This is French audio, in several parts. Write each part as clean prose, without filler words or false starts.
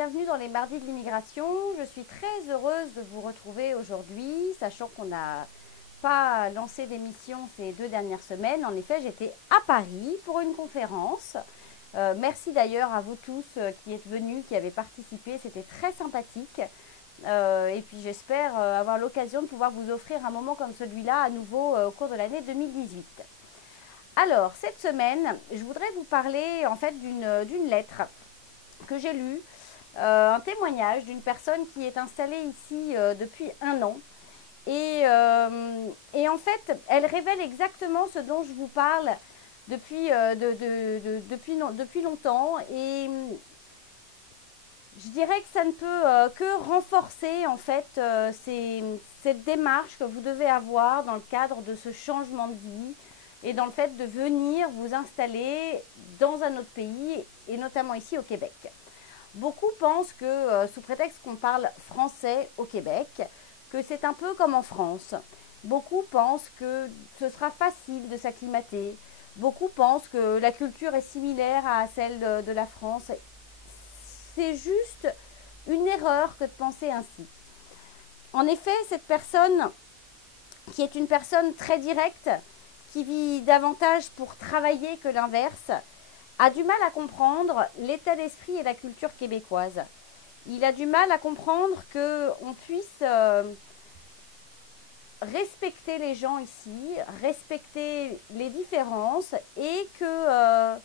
bienvenue dans les Mardis de l'immigration. Je suis très heureuse de vous retrouver aujourd'hui, sachant qu'on n'a pas lancé d'émission ces 2 dernières semaines. En effet, j'étais à Paris pour une conférence. Merci d'ailleurs à vous tous qui êtes venus, qui avez participé, c'était très sympathique. Et puis j'espère avoir l'occasion de pouvoir vous offrir un moment comme celui-là à nouveau au cours de l'année 2018. Alors, cette semaine, je voudrais vous parler en fait d'une lettre que j'ai lue, un témoignage d'une personne qui est installée ici depuis un an. Et en fait, elle révèle exactement ce dont je vous parle depuis longtemps. Et je dirais que ça ne peut que renforcer en fait cette démarche que vous devez avoir dans le cadre de ce changement de vie et dans le fait de venir vous installer dans un autre pays et notamment ici au Québec. Beaucoup pensent que sous prétexte qu'on parle français au Québec, que c'est un peu comme en France. Beaucoup pensent que ce sera facile de s'acclimater. Beaucoup pensent que la culture est similaire à celle de la France. C'est juste une erreur que de penser ainsi. En effet, cette personne, qui est une personne très directe, qui vit davantage pour travailler que l'inverse, a du mal à comprendre l'état d'esprit et la culture québécoise. Il a du mal à comprendre qu'on puisse respecter les gens ici, respecter les différences et que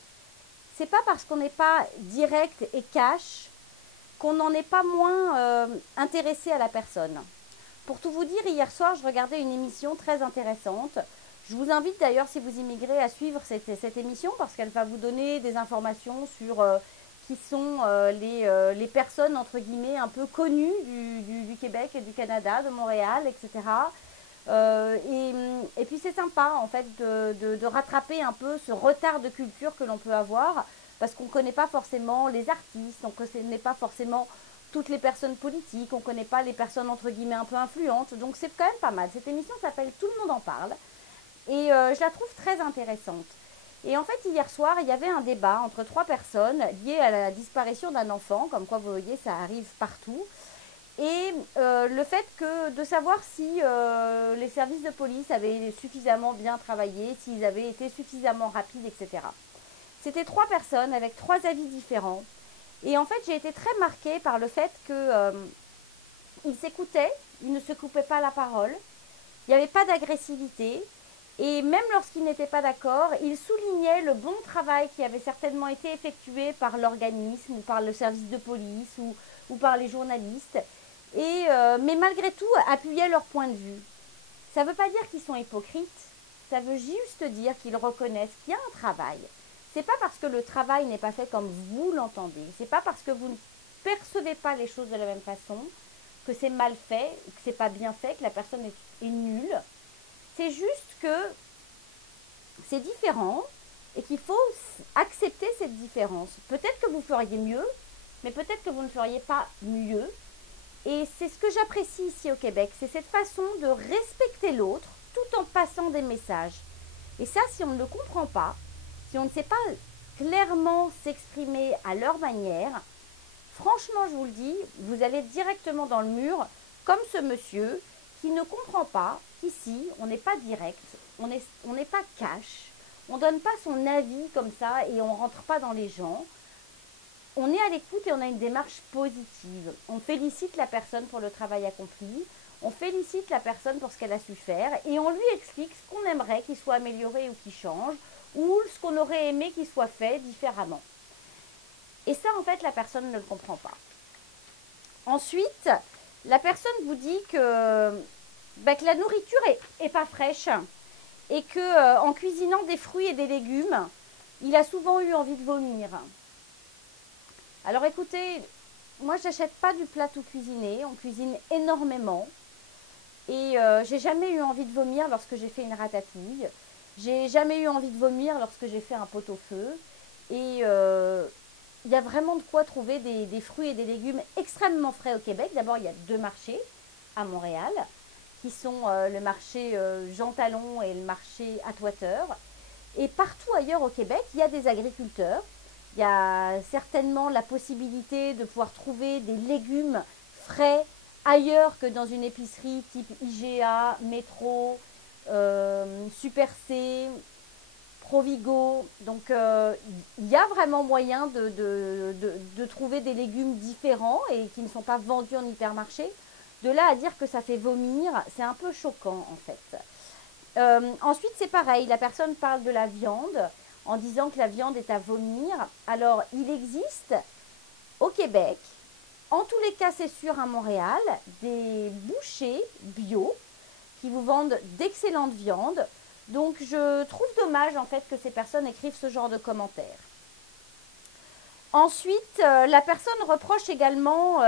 c'est pas parce qu'on n'est pas direct et cash qu'on n'en est pas moins intéressé à la personne. Pour tout vous dire, hier soir, je regardais une émission très intéressante. Je vous invite d'ailleurs, si vous immigrez, à suivre cette émission parce qu'elle va vous donner des informations sur qui sont les personnes, entre guillemets, un peu connues du Québec et du Canada, de Montréal, etc. Et puis c'est sympa, en fait, de rattraper un peu ce retard de culture que l'on peut avoir parce qu'on ne connaît pas forcément les artistes, on ne connaît pas forcément toutes les personnes politiques, on ne connaît pas les personnes, entre guillemets, un peu influentes. Donc c'est quand même pas mal. Cette émission s'appelle Tout le monde en parle. Et je la trouve très intéressante. Et en fait, hier soir, il y avait un débat entre 3 personnes liées à la disparition d'un enfant. Comme quoi, vous voyez, ça arrive partout. Et le fait de savoir si les services de police avaient suffisamment bien travaillé, s'ils avaient été suffisamment rapides, etc. C'était 3 personnes avec 3 avis différents. Et en fait, j'ai été très marquée par le fait qu'ils s'écoutaient, ils ne se coupaient pas la parole, il n'y avait pas d'agressivité. Et même lorsqu'ils n'étaient pas d'accord, ils soulignaient le bon travail qui avait certainement été effectué par l'organisme ou par le service de police ou par les journalistes. Mais malgré tout, appuyaient leur point de vue. Ça ne veut pas dire qu'ils sont hypocrites, ça veut juste dire qu'ils reconnaissent qu'il y a un travail. C'est pas parce que le travail n'est pas fait comme vous l'entendez, c'est pas parce que vous ne percevez pas les choses de la même façon que c'est mal fait, que c'est pas bien fait, que la personne est nulle. C'est juste que c'est différent et qu'il faut accepter cette différence. Peut-être que vous feriez mieux, mais peut-être que vous ne feriez pas mieux. Et c'est ce que j'apprécie ici au Québec, c'est cette façon de respecter l'autre tout en passant des messages. Et ça, si on ne le comprend pas, si on ne sait pas clairement s'exprimer à leur manière, franchement, je vous le dis, vous allez directement dans le mur, comme ce monsieur qui ne comprend pas qu'ici, on n'est pas direct, on n'est pas cash, on ne donne pas son avis comme ça et on ne rentre pas dans les gens. On est à l'écoute et on a une démarche positive. On félicite la personne pour le travail accompli, on félicite la personne pour ce qu'elle a su faire et on lui explique ce qu'on aimerait qu'il soit amélioré ou qu'il change ou ce qu'on aurait aimé qu'il soit fait différemment. Et ça, en fait, la personne ne le comprend pas. Ensuite, la personne vous dit que la nourriture est pas fraîche et que en cuisinant des fruits et des légumes, il a souvent eu envie de vomir. Alors écoutez, moi je n'achète pas du plat tout cuisiné, on cuisine énormément et j'ai jamais eu envie de vomir lorsque j'ai fait une ratatouille. J'ai jamais eu envie de vomir lorsque j'ai fait un pot-au-feu et il y a vraiment de quoi trouver des fruits et des légumes extrêmement frais au Québec. D'abord, il y a 2 marchés à Montréal qui sont le marché Jean Talon et le marché Atwater. Et partout ailleurs au Québec, il y a des agriculteurs, Il y a certainement la possibilité de pouvoir trouver des légumes frais ailleurs que dans une épicerie type IGA, Métro, Super C, Provigo. Donc il y a vraiment moyen de trouver des légumes différents et qui ne sont pas vendus en hypermarché. De là à dire que ça fait vomir, c'est un peu choquant en fait. Ensuite, c'est pareil, la personne parle de la viande en disant que la viande est à vomir. Alors, il existe au Québec, en tous les cas, c'est sûr à Montréal, des bouchers bio qui vous vendent d'excellentes viandes. Donc, je trouve dommage en fait que ces personnes écrivent ce genre de commentaires. Ensuite, la personne reproche également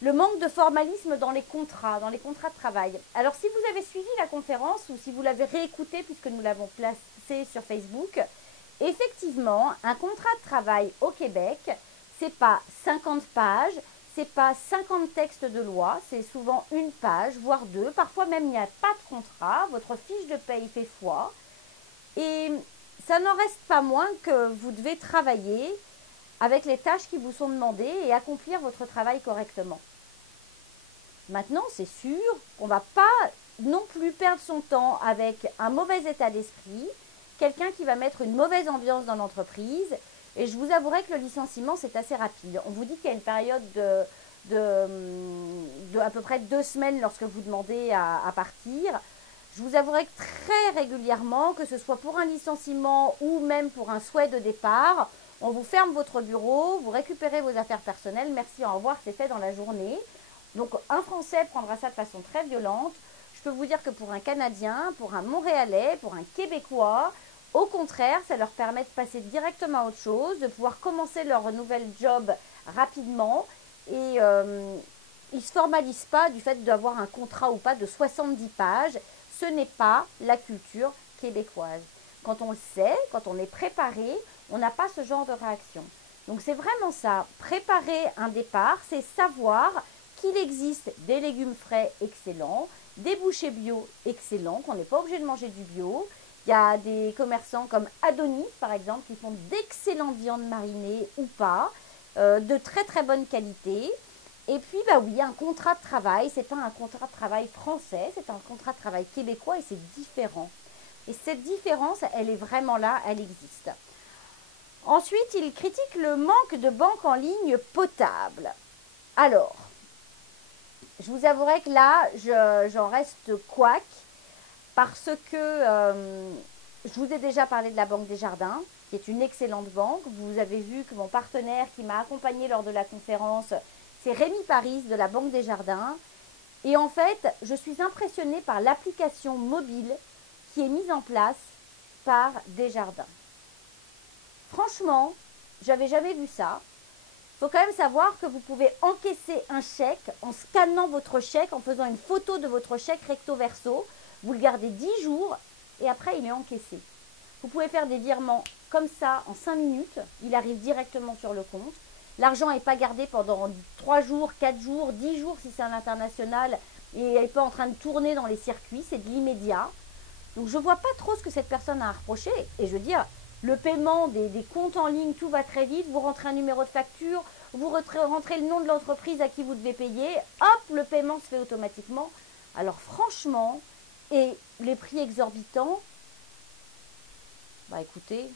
le manque de formalisme dans les contrats de travail. Alors, si vous avez suivi la conférence ou si vous l'avez réécoutée puisque nous l'avons placée sur Facebook, effectivement, un contrat de travail au Québec, c'est pas 50 pages, c'est pas 50 textes de loi, c'est souvent une page, voire deux. Parfois même, il n'y a pas de contrat, votre fiche de paye fait foi. Et ça n'en reste pas moins que vous devez travailler avec les tâches qui vous sont demandées et accomplir votre travail correctement. Maintenant, c'est sûr qu'on ne va pas non plus perdre son temps avec un mauvais état d'esprit, quelqu'un qui va mettre une mauvaise ambiance dans l'entreprise. Et je vous avouerai que le licenciement, c'est assez rapide. On vous dit qu'il y a une période de à peu près 2 semaines lorsque vous demandez à partir. Je vous avouerai que très régulièrement, que ce soit pour un licenciement ou même pour un souhait de départ, on vous ferme votre bureau, vous récupérez vos affaires personnelles, merci, au revoir, c'est fait dans la journée. Donc un Français prendra ça de façon très violente. Je peux vous dire que pour un Canadien, pour un Montréalais, pour un Québécois, au contraire, ça leur permet de passer directement à autre chose, de pouvoir commencer leur nouvel job rapidement et ils ne se formalisent pas du fait d'avoir un contrat ou pas de 70 pages. Ce n'est pas la culture québécoise. Quand on le sait, quand on est préparé, on n'a pas ce genre de réaction. Donc c'est vraiment ça, préparer un départ, c'est savoir qu'il existe des légumes frais excellents, des bouchers bio excellents, qu'on n'est pas obligé de manger du bio. Il y a des commerçants comme Adonis, par exemple, qui font d'excellentes viandes marinées ou pas, de très très bonne qualité. Et puis, bah oui, un contrat de travail, c'est pas un contrat de travail français, c'est un contrat de travail québécois et c'est différent. Et cette différence, elle est vraiment là, elle existe. Ensuite, il critique le manque de banques en ligne potables. Alors, je vous avouerai que là, j'en reste couac parce que je vous ai déjà parlé de la Banque des Jardins, qui est une excellente banque. Vous avez vu que mon partenaire qui m'a accompagné lors de la conférence, c'est Rémi Paris de la Banque des Jardins. Et en fait, je suis impressionnée par l'application mobile qui est mise en place par Desjardins. Franchement, j'avais jamais vu ça. Il faut quand même savoir que vous pouvez encaisser un chèque en scannant votre chèque, en faisant une photo de votre chèque recto verso. Vous le gardez 10 jours et après il est encaissé. Vous pouvez faire des virements comme ça en 5 minutes. Il arrive directement sur le compte. L'argent n'est pas gardé pendant 3 jours, 4 jours, 10 jours si c'est un international et il n'est pas en train de tourner dans les circuits. C'est de l'immédiat. Donc je ne vois pas trop ce que cette personne a à reprocher. Et je veux dire, le paiement des comptes en ligne, tout va très vite. Vous rentrez un numéro de facture, vous rentrez le nom de l'entreprise à qui vous devez payer. Hop, le paiement se fait automatiquement. Alors franchement, et les prix exorbitants, bah écoutez,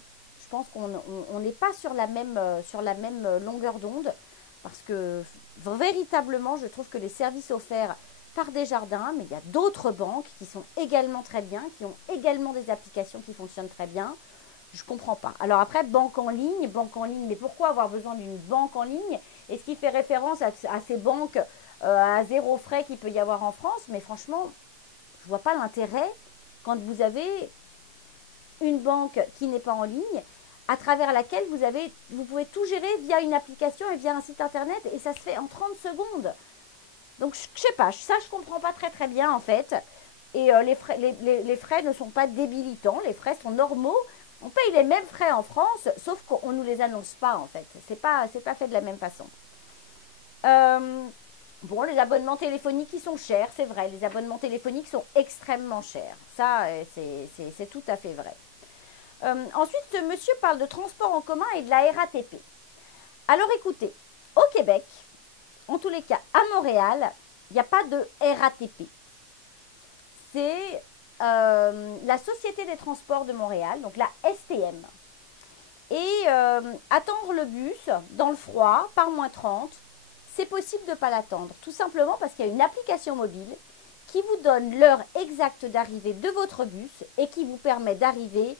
je pense qu'on n'est pas sur la même longueur d'onde. Parce que véritablement, je trouve que les services offerts par Desjardins, mais il y a d'autres banques qui sont également très bien, qui ont également des applications qui fonctionnent très bien. Je ne comprends pas. Alors après, banque en ligne, mais pourquoi avoir besoin d'une banque en ligne? Est-ce qu'il fait référence à ces banques à zéro frais qu'il peut y avoir en France? Mais franchement, je ne vois pas l'intérêt quand vous avez une banque qui n'est pas en ligne, à travers laquelle vous pouvez tout gérer via une application et via un site internet et ça se fait en 30 secondes. Donc je ne sais pas, ça je ne comprends pas très très bien en fait. Et les frais ne sont pas débilitants, les frais sont normaux. On paye les mêmes frais en France, sauf qu'on ne nous les annonce pas en fait. C'est pas fait de la même façon. Bon, les abonnements téléphoniques, ils sont chers, c'est vrai. Les abonnements téléphoniques sont extrêmement chers. Ça, c'est tout à fait vrai. Ensuite, ce monsieur parle de transport en commun et de la RATP. Alors écoutez, au Québec, en tous les cas à Montréal, il n'y a pas de RATP. C'est la Société des transports de Montréal, donc la STM. Et attendre le bus dans le froid, par -30, c'est possible de ne pas l'attendre. Tout simplement parce qu'il y a une application mobile qui vous donne l'heure exacte d'arrivée de votre bus et qui vous permet d'arriver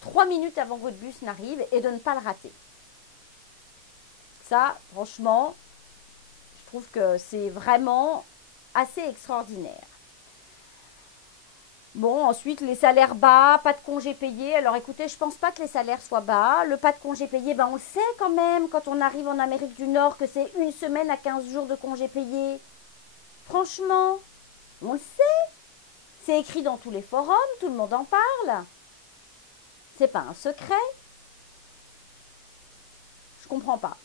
3 minutes avant que votre bus n'arrive et de ne pas le rater. Ça, franchement, je trouve que c'est vraiment assez extraordinaire. Bon, ensuite, les salaires bas, pas de congés payés. Alors écoutez, je pense pas que les salaires soient bas. Le pas de congés payés, ben, on le sait quand même quand on arrive en Amérique du Nord que c'est 1 semaine à 15 jours de congés payés. Franchement, on le sait. C'est écrit dans tous les forums, tout le monde en parle. C'est pas un secret. Je comprends pas.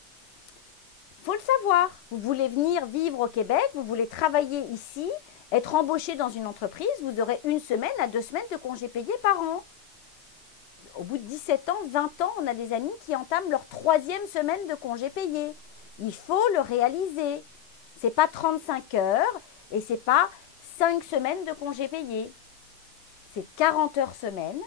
Faut le savoir. Vous voulez venir vivre au Québec, vous voulez travailler ici, être embauché dans une entreprise, vous aurez 1 semaine à 2 semaines de congés payés par an. Au bout de 17 ans, 20 ans, on a des amis qui entament leur 3e semaine de congés payés. Il faut le réaliser. C'est pas 35 heures et c'est pas 5 semaines de congés payés. C'est 40 heures semaine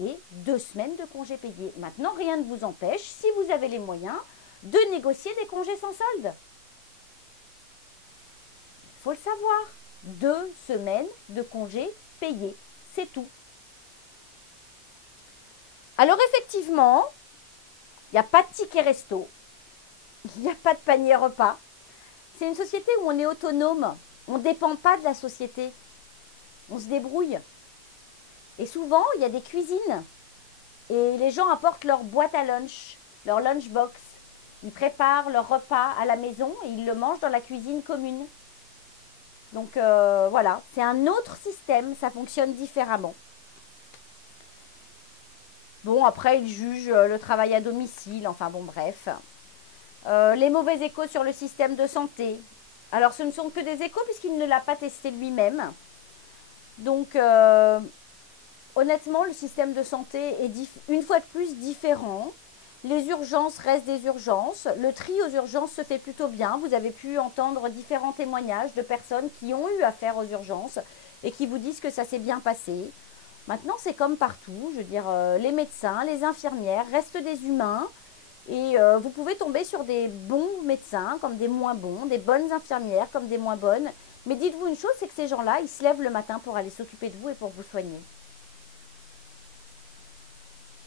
et 2 semaines de congés payés. Maintenant, rien ne vous empêche, si vous avez les moyens, de négocier des congés sans solde. Il faut le savoir. 2 semaines de congés payés. C'est tout. Alors effectivement, il n'y a pas de ticket resto. Il n'y a pas de panier repas. C'est une société où on est autonome. On ne dépend pas de la société. On se débrouille. Et souvent, il y a des cuisines. Et les gens apportent leur boîte à lunch, leur lunchbox. Ils préparent leur repas à la maison et ils le mangent dans la cuisine commune. Donc voilà, c'est un autre système, ça fonctionne différemment. Bon, après, ils jugent le travail à domicile, enfin bon, bref. Les mauvais échos sur le système de santé. Alors, ce ne sont que des échos puisqu'il ne l'a pas testé lui-même. Donc, honnêtement, le système de santé est une fois de plus différent. Les urgences restent des urgences. Le tri aux urgences se fait plutôt bien. Vous avez pu entendre différents témoignages de personnes qui ont eu affaire aux urgences et qui vous disent que ça s'est bien passé. Maintenant, c'est comme partout. Je veux dire, les médecins, les infirmières restent des humains. Et vous pouvez tomber sur des bons médecins comme des moins bons, des bonnes infirmières comme des moins bonnes. Mais dites-vous une chose, c'est que ces gens-là, ils se lèvent le matin pour aller s'occuper de vous et pour vous soigner.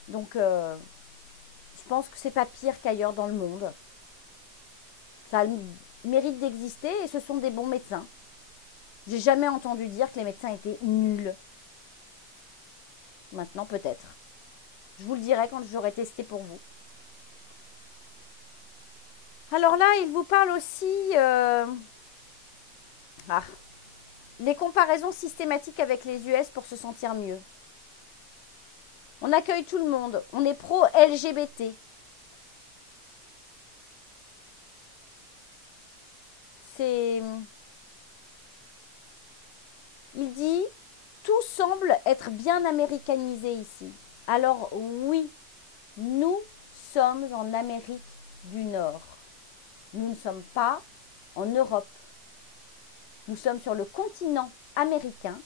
Donc, je pense que c'est pas pire qu'ailleurs dans le monde. Ça mérite d'exister et ce sont des bons médecins. J'ai jamais entendu dire que les médecins étaient nuls. Maintenant, peut-être. Je vous le dirai quand j'aurai testé pour vous. Alors là, il vous parle aussi des comparaisons systématiques avec les US pour se sentir mieux. On accueille tout le monde. On est pro-LGBT. Il dit, tout semble être bien américanisé ici. Alors oui, nous sommes en Amérique du Nord. Nous ne sommes pas en Europe. Nous sommes sur le continent américain.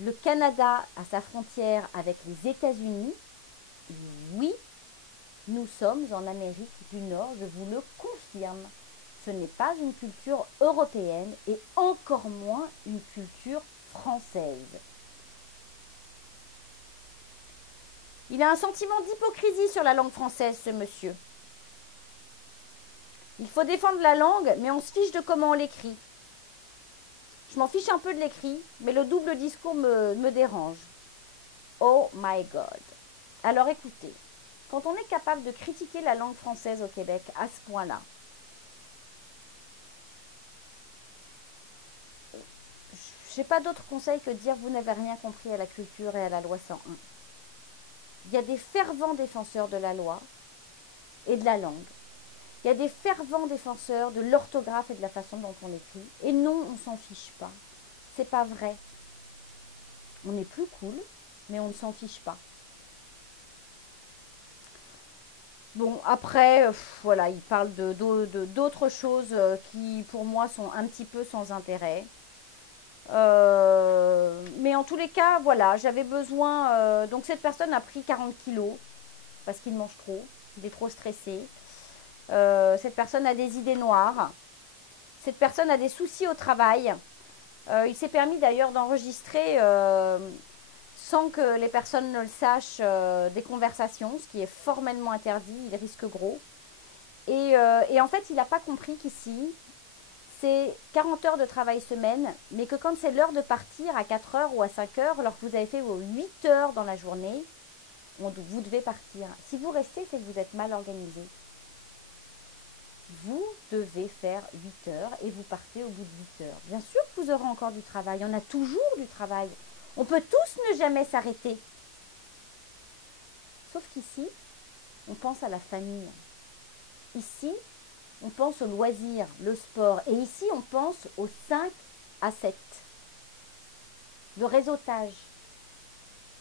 Le Canada a sa frontière avec les États-Unis. Oui, nous sommes en Amérique du Nord, je vous le confirme. Ce n'est pas une culture européenne et encore moins une culture française. Il a un sentiment d'hypocrisie sur la langue française, ce monsieur. Il faut défendre la langue, mais on se fiche de comment on l'écrit. Je m'en fiche un peu de l'écrit, mais le double discours me dérange. Oh my God. Alors écoutez, quand on est capable de critiquer la langue française au Québec à ce point-là, je n'ai pas d'autre conseil que de dire vous n'avez rien compris à la culture et à la loi 101. Il y a des fervents défenseurs de la loi et de la langue. Il y a des fervents défenseurs de l'orthographe et de la façon dont on écrit. Et non, on s'en fiche pas. C'est pas vrai. On est plus cool, mais on ne s'en fiche pas. Bon, après, voilà, il parle d'autres choses qui, pour moi, sont un petit peu sans intérêt. Mais en tous les cas, voilà, j'avais besoin. Donc, cette personne a pris 40 kilos parce qu'il mange trop, il est trop stressé. Cette personne a des idées noires. Cette personne a des soucis au travail. Il s'est permis d'ailleurs d'enregistrer, sans que les personnes ne le sachent, des conversations, ce qui est formellement interdit, il risque gros. Et en fait, il n'a pas compris qu'ici, c'est 40 heures de travail semaine, mais que quand c'est l'heure de partir à 4 heures ou à 5 heures, alors que vous avez fait vos 8 heures dans la journée, vous devez partir. Si vous restez, c'est que vous êtes mal organisé. Vous devez faire 8 heures et vous partez au bout de 8 heures. Bien sûr que vous aurez encore du travail, on a toujours du travail. On peut tous ne jamais s'arrêter. Sauf qu'ici, on pense à la famille. Ici, on pense au loisir, le sport. Et ici, on pense aux 5 à 7. Le réseautage.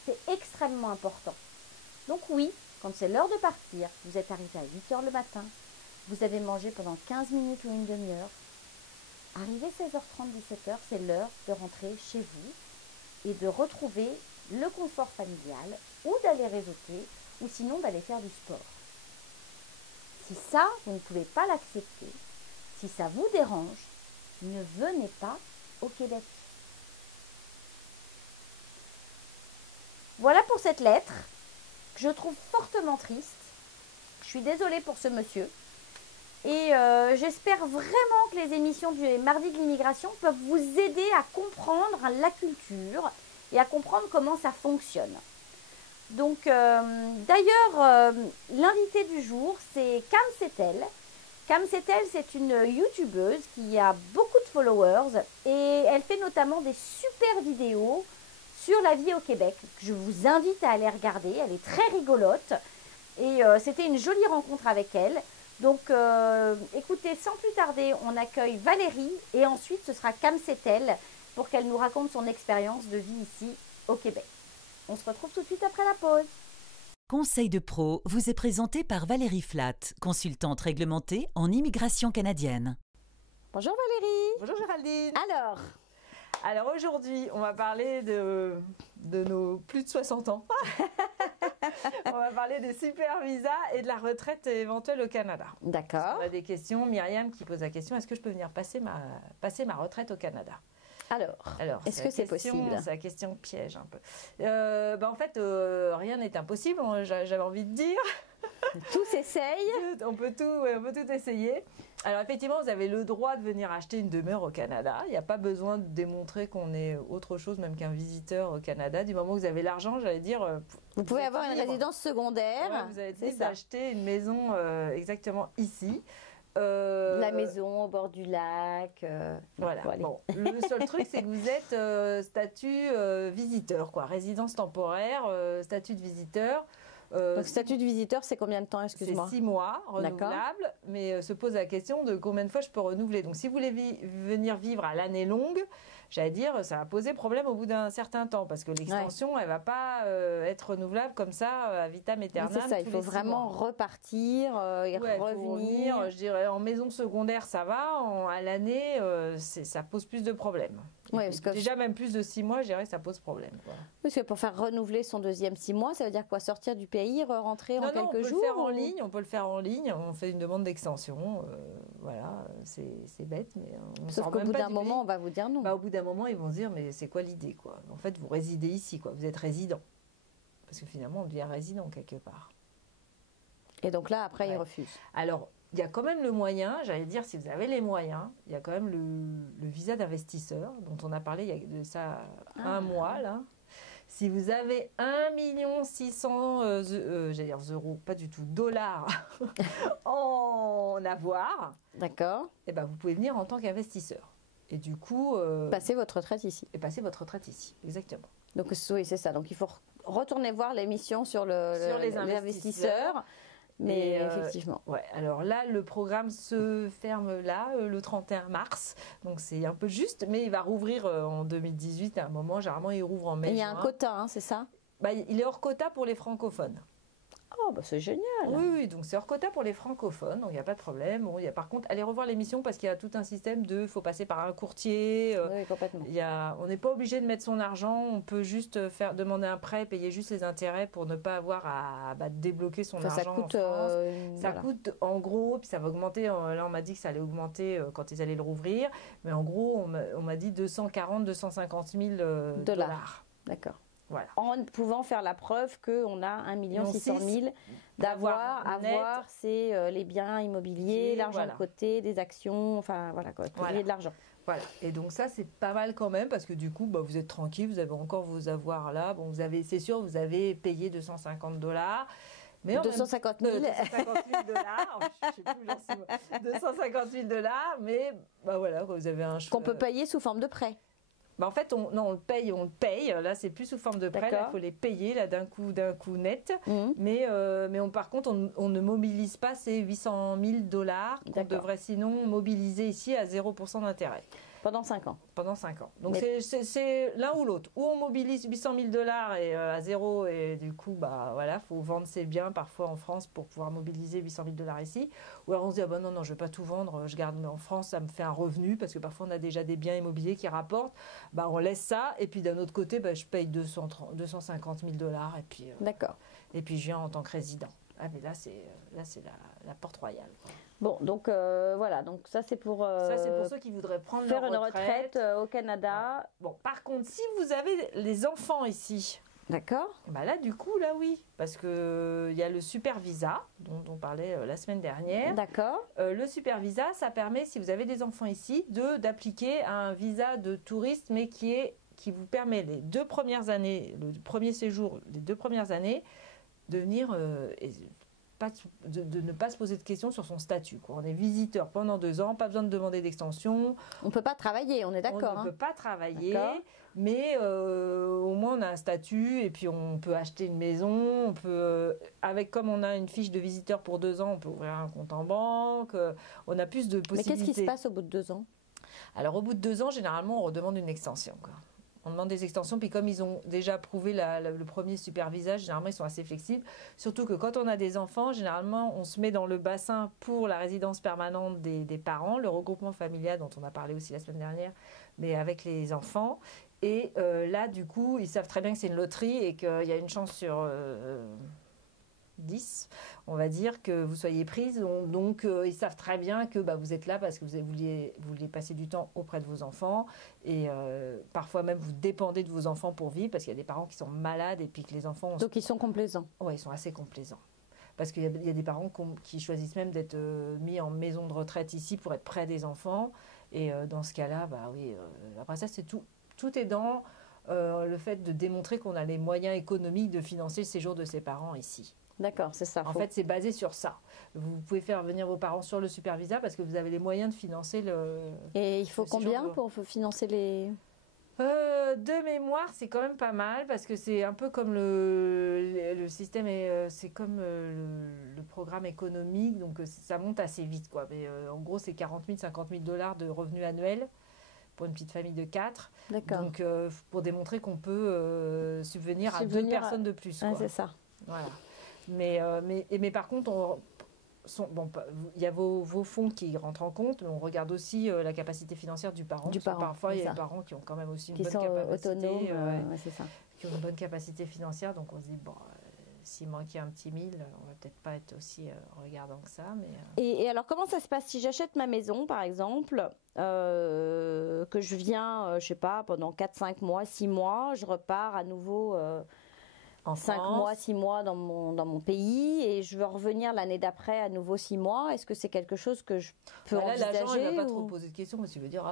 C'est extrêmement important. Donc oui, quand c'est l'heure de partir, vous êtes arrivé à 8 heures le matin, vous avez mangé pendant 15 minutes ou une demi-heure. Arrivé 16h30, 17h, c'est l'heure de rentrer chez vous et de retrouver le confort familial ou d'aller réseauter ou sinon d'aller faire du sport. Si ça, vous ne pouvez pas l'accepter, si ça vous dérange, ne venez pas au Québec. Voilà pour cette lettre que je trouve fortement triste. Je suis désolée pour ce monsieur. Et j'espère vraiment que les émissions du Mardi de l'immigration peuvent vous aider à comprendre la culture et à comprendre comment ça fonctionne. Donc, d'ailleurs, l'invité du jour, c'est Cam Setel. Cam Setel, c'est une youtubeuse qui a beaucoup de followers et elle fait notamment des super vidéos sur la vie au Québec. Je vous invite à aller regarder, elle est très rigolote et c'était une jolie rencontre avec elle. Donc, écoutez, sans plus tarder, on accueille Valérie et ensuite ce sera Cam Setel pour qu'elle nous raconte son expérience de vie ici au Québec. On se retrouve tout de suite après la pause. Conseil de pro vous est présenté par Valérie Flatt, consultante réglementée en immigration canadienne. Bonjour Valérie. Bonjour Géraldine. Alors aujourd'hui, on va parler de nos plus de 60 ans. On va parler des super visas et de la retraite éventuelle au Canada. D'accord. On a des questions. Myriam qui pose la question, est-ce que je peux venir passer ma retraite au Canada ? Alors est-ce que c'est possible ? C'est la question piège un peu. En fait, rien n'est impossible, j'avais envie de dire. Tout s'essaye. On peut tout essayer. Alors effectivement, vous avez le droit de venir acheter une demeure au Canada. Il n'y a pas besoin de démontrer qu'on est autre chose même qu'un visiteur au Canada. Du moment que vous avez l'argent, j'allais dire... Vous pouvez avoir une résidence secondaire. Ouais, vous avez libre d'acheter une maison exactement ici. La maison au bord du lac. Voilà. Bon, le seul truc, c'est que vous êtes statut visiteur, quoi. Résidence temporaire, statut de visiteur. Donc, statut de visiteur, c'est combien de temps, excuse-moi ? C'est 6 mois, renouvelable, mais se pose la question de combien de fois je peux renouveler. Donc, si vous voulez venir vivre à l'année longue, j'allais dire, ça va poser problème au bout d'un certain temps, parce que l'extension, elle ne va pas être renouvelable comme ça, à vitam aeternam. C'est ça, il faut vraiment repartir et revenir. Je dirais, en maison secondaire, ça va, à l'année, ça pose plus de problèmes. Oui, parce que déjà, même plus de 6 mois, je dirais que ça pose problème. Quoi. Parce que pour faire renouveler son deuxième 6 mois, ça veut dire quoi ? Sortir du pays, rentrer en quelques jours ? On peut le faire en ligne, on fait une demande d'extension. Voilà, c'est bête, mais sauf qu'au bout d'un moment, on va vous dire non. Au bout d'un moment, ils vont se dire, mais c'est quoi l'idée, quoi ? En fait, vous résidez ici, quoi. Vous êtes résident. Parce que finalement, on devient résident quelque part. Et donc là, après, ils refusent. Alors, il y a quand même le moyen, j'allais dire, si vous avez les moyens, il y a quand même le visa d'investisseur, dont on a parlé il y a de ça un mois, là. Si vous avez 1 600 000 j'allais dire euros, pas du tout, dollars en avoir, d'accord. Et ben vous pouvez venir en tant qu'investisseur. Et du coup... passer votre retraite ici. Et passer votre retraite ici, exactement. Donc oui, c'est ça. Donc il faut retourner voir l'émission sur les investisseurs. Mais effectivement. Ouais, alors là, le programme se ferme là, le 31 mars. Donc c'est un peu juste, mais il va rouvrir en 2018 à un moment. Généralement, il rouvre en mai. Et il y a un quota, hein, c'est ça ? Il est hors quota pour les francophones. Oh, bah c'est génial. Oui, donc c'est hors quota pour les francophones, donc il n'y a pas de problème. Bon, il y a, par contre, allez revoir l'émission parce qu'il y a tout un système faut passer par un courtier. Oui, complètement. On n'est pas obligé de mettre son argent, on peut juste demander un prêt, payer juste les intérêts pour ne pas avoir à débloquer son argent Ça coûte, en France. Ça voilà. coûte en gros, puis ça va augmenter. Là, on m'a dit que ça allait augmenter quand ils allaient le rouvrir, mais en gros, on m'a dit 240 000 dollars. D'accord. Voilà. En pouvant faire la preuve qu'on a 1 600 000 d'avoir, c'est les biens immobiliers, l'argent de côté, des actions, enfin voilà quoi, payer de l'argent. Voilà, et donc ça c'est pas mal quand même parce que du coup vous êtes tranquille, vous avez encore vos avoirs là. Bon, c'est sûr, vous avez payé 250 $. Mais 250 000 dollars, je sais plus, genre 250 000 $, mais voilà, vous avez un choix. Qu'on peut payer sous forme de prêt. En fait, on le paye. Là, c'est plus sous forme de prêt. Il faut les payer là d'un coup net. Mais par contre, on ne mobilise pas ces 800 000 $. Qu'on devrait sinon mobiliser ici à 0% d'intérêt. Pendant 5 ans. Pendant 5 ans. Donc c'est l'un ou l'autre. Ou on mobilise 800 000 $ et à zéro, et du coup, voilà, faut vendre ses biens parfois en France pour pouvoir mobiliser 800 000 $ ici. Ou alors on se dit, non, je ne vais pas tout vendre, je garde en France, ça me fait un revenu, parce que parfois on a déjà des biens immobiliers qui rapportent. On laisse ça, et puis d'un autre côté, je paye 250 000 $, et puis, d'accord. Et puis je viens en tant que résident. Ah, mais là, c'est la porte royale, quoi. Bon, donc voilà, donc ça c'est pour ceux qui voudraient prendre faire leur une retraite au Canada. Ouais. Bon, par contre, si vous avez les enfants ici, d'accord. Là, du coup, là oui, parce que il y a le super visa dont on parlait la semaine dernière. D'accord. Le super visa, ça permet, si vous avez des enfants ici, d'appliquer à un visa de touriste, mais qui vous permet les 2 premières années, le premier séjour, les 2 premières années, de venir de ne pas se poser de questions sur son statut, quoi. On est visiteur pendant 2 ans, pas besoin de demander d'extension. On ne peut pas travailler, on est d'accord. On ne peut pas travailler, mais au moins on a un statut et puis on peut acheter une maison. On peut, comme on a une fiche de visiteur pour 2 ans, on peut ouvrir un compte en banque. On a plus de possibilités. Mais qu'est-ce qui se passe au bout de 2 ans? Alors au bout de 2 ans, généralement, on redemande une extension, quoi. On demande des extensions, puis comme ils ont déjà approuvé le premier super visa, généralement ils sont assez flexibles. Surtout que quand on a des enfants, généralement on se met dans le bassin pour la résidence permanente des parents, le regroupement familial dont on a parlé aussi la semaine dernière, mais avec les enfants. Et là, du coup, ils savent très bien que c'est une loterie et qu'il y a une chance sur 10, on va dire, que vous soyez prise. Donc, ils savent très bien que vous êtes là parce que vous vouliez passer du temps auprès de vos enfants. Et parfois même, vous dépendez de vos enfants pour vivre parce qu'il y a des parents qui sont malades et puis que les enfants... Donc, ils sont complaisants. Oui, ils sont assez complaisants. Parce qu'il y a des parents qui choisissent même d'être mis en maison de retraite ici pour être près des enfants. Et dans ce cas-là, oui, après ça, c'est tout. Tout est dans le fait de démontrer qu'on a les moyens économiques de financer le séjour de ses parents ici. D'accord, c'est ça. En fait, c'est basé sur ça. Vous pouvez faire venir vos parents sur le super visa parce que vous avez les moyens de financer le... Et il faut combien pour financer les... De mémoire, c'est quand même pas mal parce que c'est un peu comme le système, c'est comme le programme économique, donc ça monte assez vite, quoi. Mais en gros, c'est 40 000, 50 000 $ de revenus annuels pour une petite famille de 4. D'accord. Donc, pour démontrer qu'on peut subvenir à 2 personnes de plus, quoi. Ah, c'est ça. Voilà. Mais par contre, il y a vos fonds qui rentrent en compte, mais on regarde aussi la capacité financière du parent. Parfois, il y a des parents qui ont quand même aussi une bonne capacité. Autonomes, c'est ça. Qui ont une bonne capacité financière, donc on se dit, s'il manquait un petit 1000, on va peut-être pas être aussi regardant que ça. Mais, Et alors, comment ça se passe si j'achète ma maison, par exemple, que je viens, je sais pas, pendant 4, 5 mois, 6 mois, je repars à nouveau... en 5 mois, 6 mois dans mon pays et je veux revenir l'année d'après à nouveau 6 mois. Est-ce que c'est quelque chose que je peux envisager? L'agent, il ne va pas trop poser de questions parce qu'il veut dire,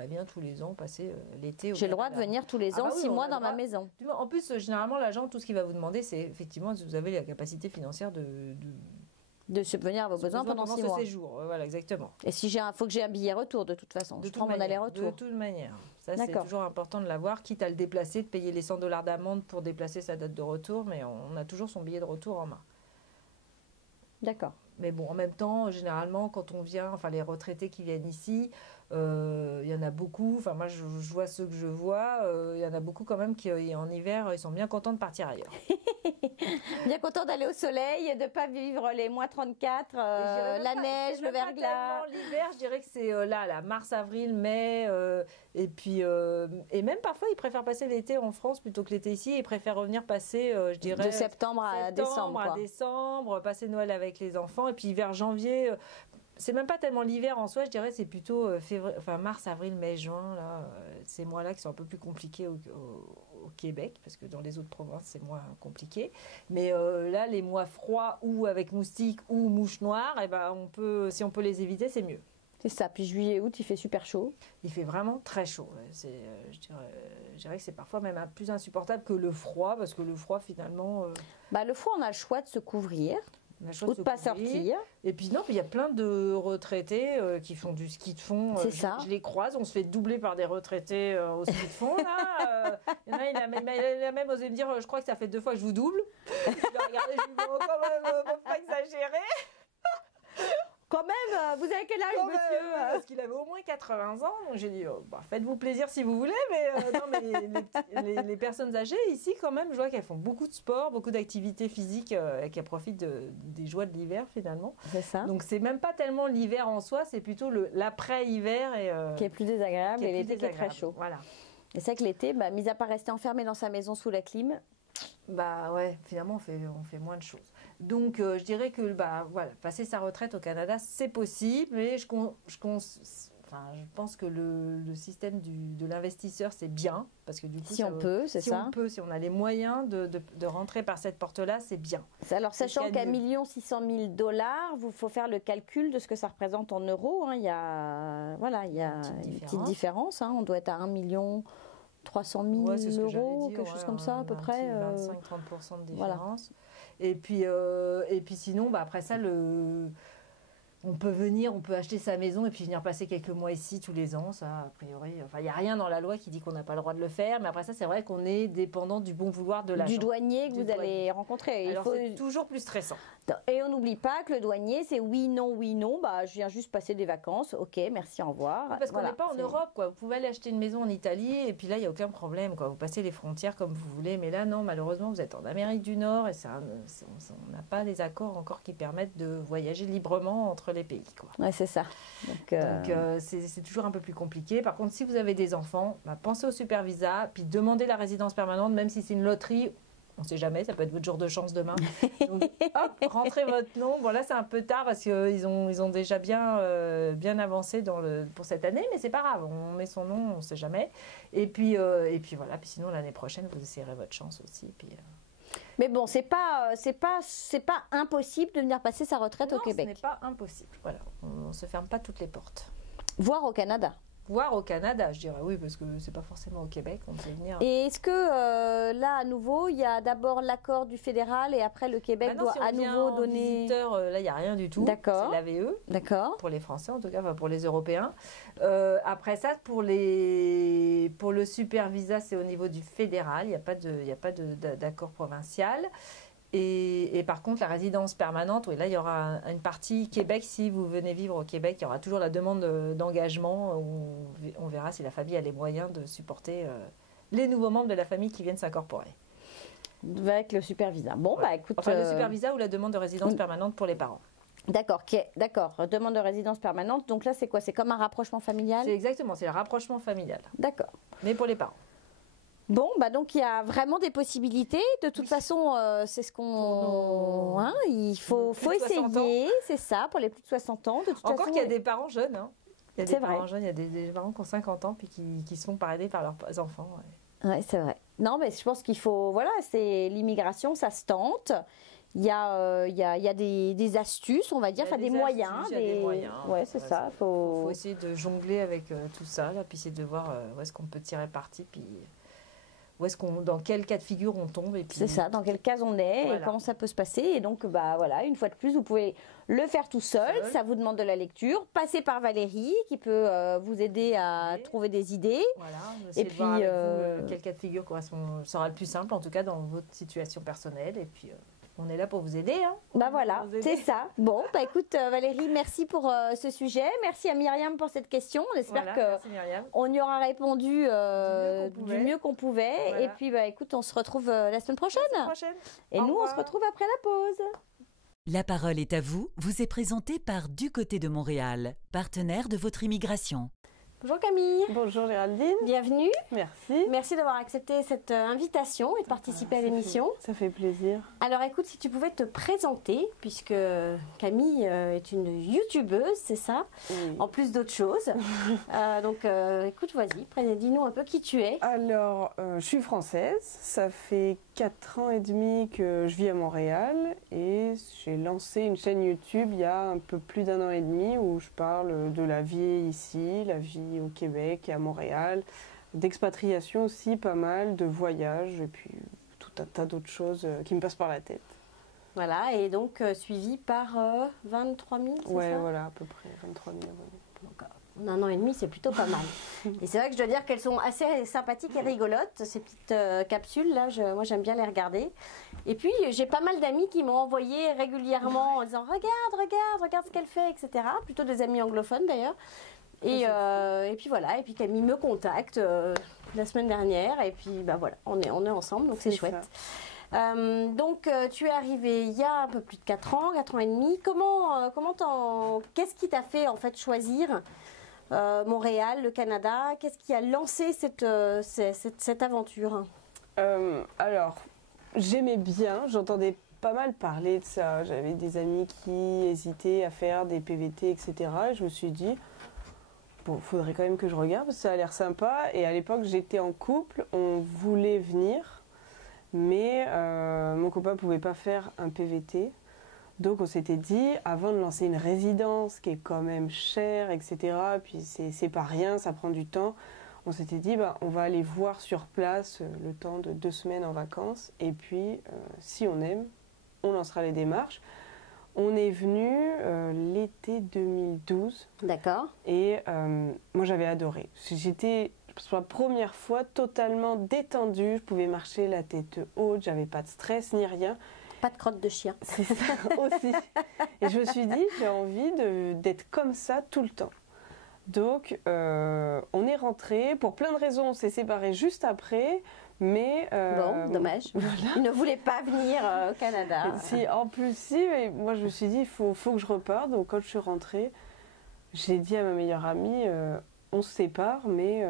elle vient tous les ans passer l'été. J'ai le droit de venir tous les ans, 6 mois dans ma maison. En plus, généralement, l'agent, tout ce qu'il va vous demander, c'est effectivement si vous avez la capacité financière de subvenir à vos besoins pendant 6 mois. Ce séjour, voilà, exactement. Et si faut que j'ai un billet retour de toute façon, je prends mon aller-retour. De toute manière. Ça, c'est toujours important de l'avoir, quitte à le déplacer, de payer les 100 $ d'amende pour déplacer sa date de retour, mais on a toujours son billet de retour en main. D'accord. Mais bon, en même temps, généralement, quand on vient, enfin les retraités qui viennent ici, il y en a beaucoup. Enfin, moi, je vois ceux que je vois. Il y en a beaucoup quand même qui, en hiver, ils sont bien contents de partir ailleurs. Bien content d'aller au soleil, de ne pas vivre les moins 34, la neige, le verglas. L'hiver, je dirais que c'est là, mars, avril, mai. Et puis, et même parfois, ils préfèrent passer l'été en France plutôt que l'été ici. Ils préfèrent revenir passer, je dirais, de septembre à décembre. À décembre, passer Noël avec les enfants. Et puis, vers janvier, c'est même pas tellement l'hiver en soi, je dirais, c'est plutôt mars, avril, mai, juin. Là, ces mois-là qui sont un peu plus compliqués au Québec, parce que dans les autres provinces, c'est moins compliqué. Mais là, les mois froids ou avec moustiques ou mouches noires, eh ben, si on peut les éviter, c'est mieux. C'est ça. Puis juillet, août, il fait super chaud. Il fait vraiment très chaud. Je dirais que c'est parfois même plus insupportable que le froid, parce que le froid, finalement... le froid, on a le choix de se couvrir. Ou de ne pas sortir. Et puis non, il y a plein de retraités qui font du ski de fond. C'est ça. Je les croise, on se fait doubler par des retraités au ski de fond. Là. Il y en a, il a même osé me dire, je crois que ça fait 2 fois que je vous double. Je l'ai regardé, je lui dis, quand même, faut pas exagérer. Quand même, vous avez quel âge, monsieur Parce qu'il avait au moins 80 ans. Donc j'ai dit, faites-vous plaisir si vous voulez. Mais non, mais les personnes âgées ici, quand même, je vois qu'elles font beaucoup de sport, beaucoup d'activités physiques et qu'elles profitent des joies de l'hiver finalement. C'est ça. Donc c'est même pas tellement l'hiver en soi, c'est plutôt l'après-hiver. Qui est plus désagréable et l'été qui est très chaud. Voilà. Et c'est vrai que l'été, mis à part rester enfermé dans sa maison sous la clim... ouais, finalement on fait moins de choses. Donc je dirais que passer sa retraite au Canada, c'est possible, mais je pense que le système de l'investisseur, c'est bien, parce que du coup, si on peut, c'est ça. Si on a les moyens de rentrer par cette porte-là, c'est bien. Alors, sachant qu'à 1 600 000 $, il faut faire le calcul de ce que ça représente en euros. Il y a, une petite différence. On doit être à 1 300 000 €, quelque chose comme ça, à peu près. 25-30% de différence. Voilà. Et puis sinon, après ça, on peut acheter sa maison et puis venir passer quelques mois ici tous les ans, ça, a priori. Enfin, il n'y a rien dans la loi qui dit qu'on n'a pas le droit de le faire, mais après ça, c'est vrai qu'on est dépendant du bon vouloir de l'agent. Du douanier que vous allez rencontrer. Alors, c'est toujours plus stressant. Et on n'oublie pas que le douanier, c'est oui, non, je viens juste passer des vacances, ok, merci, au revoir. Oui, parce qu'on n'est pas en Europe, quoi. Vous pouvez aller acheter une maison en Italie et puis là, il n'y a aucun problème, quoi. Vous passez les frontières comme vous voulez, mais là, non, malheureusement, vous êtes en Amérique du Nord et on n'a pas les accords encore qui permettent de voyager librement entre les pays, quoi. Ouais, c'est ça. Donc c'est toujours un peu plus compliqué. Par contre, si vous avez des enfants, pensez au super visa, puis demandez la résidence permanente, même si c'est une loterie. On ne sait jamais, ça peut être votre jour de chance demain. Donc, hop, rentrez votre nom. Bon, là, c'est un peu tard parce qu'ils ont déjà bien avancé pour cette année, mais c'est pas grave. On met son nom, on ne sait jamais. Et puis voilà. Puis sinon, l'année prochaine, vous essayerez votre chance aussi. Puis, Mais bon, c'est pas impossible de venir passer sa retraite au Québec. Non, ce n'est pas impossible. Voilà, on ne se ferme pas toutes les portes. Voire au Canada. Voire au Canada, je dirais, oui, parce que c'est pas forcément au Québec, on peut venir. Et est-ce que là, à nouveau, il y a d'abord l'accord du fédéral et après le Québec doit à nouveau donner... Visiteur, là, il n'y a rien du tout. D'accord. C'est l'AVE. D'accord. Pour les Français, en tout cas, pour les Européens. Après ça, pour le super visa, c'est au niveau du fédéral. Il n'y a pas d'accord provincial. Et par contre, la résidence permanente, oui, là, il y aura une partie Québec. Si vous venez vivre au Québec, il y aura toujours la demande d'engagement. On verra si la famille a les moyens de supporter les nouveaux membres de la famille qui viennent s'incorporer. Avec le super visa. Bon, ouais. Écoute... Enfin, le super visa ou la demande de résidence permanente pour les parents. D'accord, demande de résidence permanente. Donc là, c'est quoi? C'est comme un rapprochement familial? C'est exactement, c'est le rapprochement familial. D'accord. Mais pour les parents. Bon, donc il y a vraiment des possibilités. De toute façon, c'est ce qu'on... il faut essayer, c'est ça, pour les plus de 60 ans. De toute Encore façon, qu'il y a des parents jeunes. Hein. Il y a des parents jeunes, il y a des parents qui ont 50 ans puis qui se font parrainer par leurs enfants. Ouais. Ouais, c'est vrai. Non, mais je pense qu'il faut... Voilà, c'est l'immigration, ça se tente. Il y a des astuces, on va dire, des moyens. Il y a des moyens. Ouais, c'est ça. Il faut essayer de jongler avec tout ça, là, puis essayer de voir où est-ce qu'on peut tirer parti, puis dans quel cas de figure on tombe. C'est ça, dans quelle case on est et comment ça peut se passer. Et donc, une fois de plus, vous pouvez le faire tout seul. Ça vous demande de la lecture. Passez par Valérie qui peut vous aider à trouver des idées. Voilà, et puis, voir avec vous, quel cas de figure sera le plus simple, en tout cas dans votre situation personnelle. Et puis On est là pour vous aider. Hein. Bah voilà, c'est ça. Bon, bah écoute Valérie, merci pour ce sujet. Merci à Myriam pour cette question. On espère qu'on y aura répondu du mieux qu'on pouvait. Voilà. Et puis bah écoute, on se retrouve la semaine prochaine. Et nous, on se retrouve après la pause. La parole est à vous. Vous est présentée par Du Côté de Montréal, partenaire de votre immigration. Bonjour Camille. Bonjour Géraldine. Bienvenue. Merci. Merci d'avoir accepté cette invitation et de participer à l'émission. Ça fait plaisir. Alors écoute, si tu pouvais te présenter, puisque Camille est une youtubeuse, c'est ça, oui. En plus d'autres choses. Donc écoute, vas-y, dis-nous un peu qui tu es. Alors, je suis française. Ça fait 4 ans et demi que je vis à Montréal et j'ai lancé une chaîne YouTube il y a un peu plus d'1 an et demi où je parle de la vie ici, la vie au Québec et à Montréal, d'expatriation aussi pas mal, de voyages et puis tout un tas d'autres choses qui me passent par la tête. Voilà, et donc suivi par 23 000, c'est ouais, ça? Voilà, à peu près 23 000 abonnés. Donc, en 1 an et demi, c'est plutôt pas mal. Et c'est vrai que je dois dire qu'elles sont assez sympathiques et rigolotes, ces petites capsules là. Moi, j'aime bien les regarder. Et puis, j'ai pas mal d'amis qui m'ont envoyé régulièrement en disant regarde ce qu'elle fait, etc. Plutôt des amis anglophones d'ailleurs. Et puis voilà. Et puis Camille me contacte la semaine dernière. Et puis bah voilà, on est ensemble, donc c'est chouette. Donc tu es arrivée il y a un peu plus de 4 ans et demi. Qu'est-ce qui t'a fait en fait choisir Montréal, le Canada? Qu'est-ce qui a lancé cette aventure? Alors, j'aimais bien, j'entendais pas mal parler de ça. J'avais des amis qui hésitaient à faire des PVT, etc. Et je me suis dit, bon, faudrait quand même que je regarde parce que ça a l'air sympa. Et à l'époque, j'étais en couple, on voulait venir, mais mon copain ne pouvait pas faire un PVT. Donc on s'était dit, avant de lancer une résidence qui est quand même chère, etc., puis c'est pas rien, ça prend du temps, on s'était dit, on va aller voir sur place le temps de 2 semaines en vacances, et puis si on aime, on lancera les démarches. On est venu l'été 2012. D'accord. Et moi j'avais adoré. J'étais pour la première fois totalement détendue, je pouvais marcher la tête haute, j'avais pas de stress ni rien. Pas de crotte de chien. C'est ça aussi. Et je me suis dit, j'ai envie d'être comme ça tout le temps. Donc, on est rentrés. Pour plein de raisons, on s'est séparés juste après. Mais bon, dommage. Voilà. Il ne voulait pas venir au Canada. En plus, mais moi je me suis dit, il faut que je reparte. Donc, quand je suis rentrée, j'ai dit à ma meilleure amie, on se sépare, mais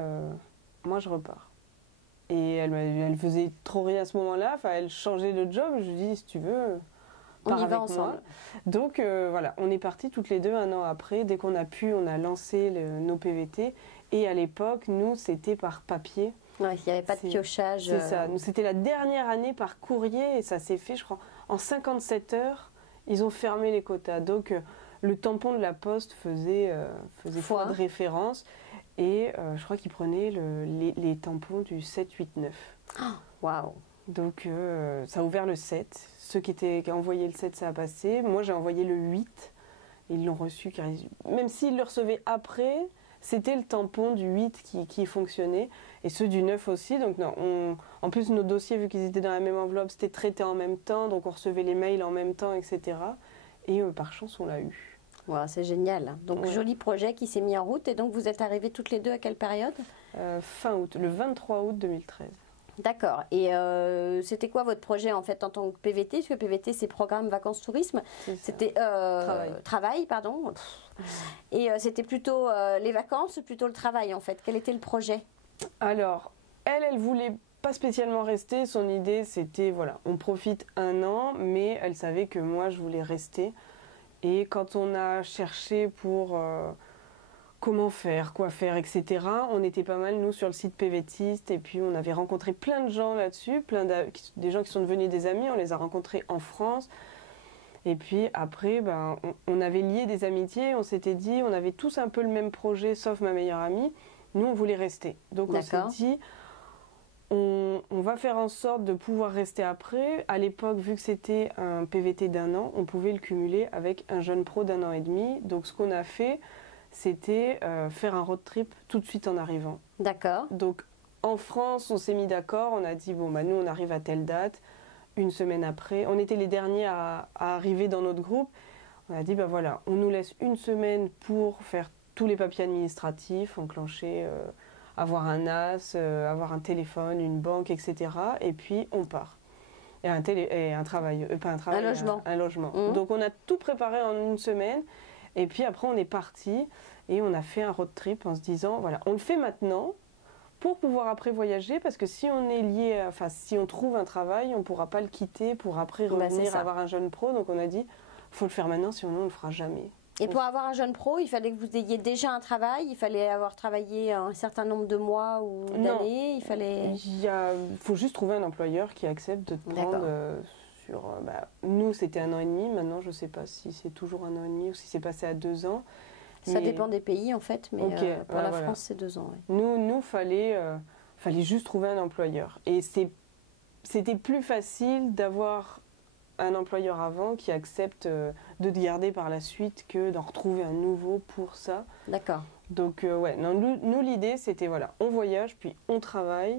moi je repars. Et elle faisait trop rien à ce moment-là, enfin elle changeait de job, je lui ai dit si tu veux, on y va ensemble. Moi. Donc voilà, on est partis toutes les deux 1 an après, dès qu'on a pu, on a lancé nos PVT et à l'époque, nous c'était par papier. Ouais, il n'y avait pas de piochage. C'est ça, nous c'était la dernière année par courrier et ça s'est fait je crois en 57 heures, ils ont fermé les quotas. Donc le tampon de la poste faisait foi de référence. Et je crois qu'ils prenaient les tampons du 7, 8, 9. Waouh! Donc ça a ouvert le 7. Ceux qui ont envoyé le 7, ça a passé. Moi, j'ai envoyé le 8. Ils l'ont reçu. Même s'ils le recevaient après, c'était le tampon du 8 qui fonctionnait. Et ceux du 9 aussi. Donc non, en plus, nos dossiers, vu qu'ils étaient dans la même enveloppe, c'était traité en même temps. Donc on recevait les mails en même temps, etc. Et par chance, on l'a eu. Wow, c'est génial. Donc, ouais. Joli projet qui s'est mis en route. Et donc, vous êtes arrivés toutes les deux à quelle période? Fin août, le 23 août 2013. D'accord. Et c'était quoi votre projet en fait en tant que PVT? Parce que PVT, c'est Programme Vacances Tourisme. C'était travail, pardon. Et c'était plutôt les vacances ou plutôt le travail en fait? Quel était le projet? Alors, elle voulait pas spécialement rester. Son idée, c'était, voilà, on profite 1 an, mais elle savait que moi, je voulais rester. Et quand on a cherché pour comment faire, quoi faire, etc., on était pas mal, nous, sur le site PVTiste. Et puis, on avait rencontré plein de gens là-dessus, des gens qui sont devenus des amis. On les a rencontrés en France. Et puis, après, on avait lié des amitiés. On s'était dit, on avait tous un peu le même projet, sauf ma meilleure amie. Nous, on voulait rester. Donc, on s'est dit... On va faire en sorte de pouvoir rester après. À l'époque, vu que c'était un PVT d'1 an, on pouvait le cumuler avec un jeune pro d'1 an et demi. Donc ce qu'on a fait, c'était faire un road trip tout de suite en arrivant. D'accord. Donc en France, on s'est mis d'accord, on a dit, bon, nous on arrive à telle date. une semaine après. On était les derniers à arriver dans notre groupe. On a dit, ben voilà, on nous laisse une semaine pour faire tous les papiers administratifs, enclencher, avoir un NAS, avoir un téléphone, une banque, etc. Et puis on part. Et un travail, pas un travail, un logement. Un logement. Mmh. Donc on a tout préparé en une semaine. Et puis après on est parti et on a fait un road trip en se disant, voilà, on le fait maintenant pour pouvoir après voyager, parce que si on est lié, enfin si on trouve un travail, on ne pourra pas le quitter pour après revenir avoir un jeune pro. Donc on a dit, faut le faire maintenant, sinon on ne le fera jamais. Et pour avoir un jeune pro, il fallait que vous ayez déjà un travail, il fallait avoir travaillé un certain nombre de mois ou d'années, il fallait... faut juste trouver un employeur qui accepte de te prendre sur... nous, c'était 1 an et demi, maintenant je ne sais pas si c'est toujours 1 an et demi ou si c'est passé à 2 ans. Ça dépend des pays en fait, mais pour la France c'est 2 ans. Ouais. Nous fallait juste trouver un employeur. Et c'était plus facile d'avoir un employeur avant qui accepte de te garder par la suite que d'en retrouver un nouveau pour ça. D'accord. Donc nous l'idée c'était voilà, on voyage puis on travaille,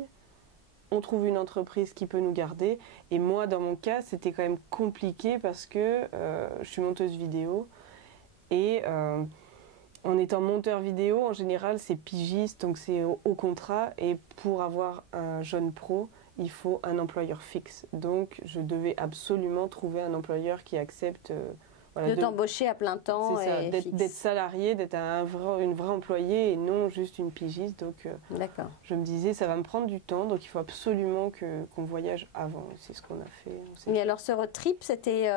on trouve une entreprise qui peut nous garder. Et moi dans mon cas c'était quand même compliqué parce que je suis monteuse vidéo et en étant monteur vidéo en général c'est pigiste, donc c'est au contrat, et pour avoir un jeune pro il faut un employeur fixe. Donc, je devais absolument trouver un employeur qui accepte... de t'embaucher à plein temps et d'être salarié, d'être une vraie employée et non juste une pigiste. Donc, je me disais, ça va me prendre du temps, donc il faut absolument qu'on voyage avant. C'est ce qu'on a fait. Et alors, ce road trip, c'était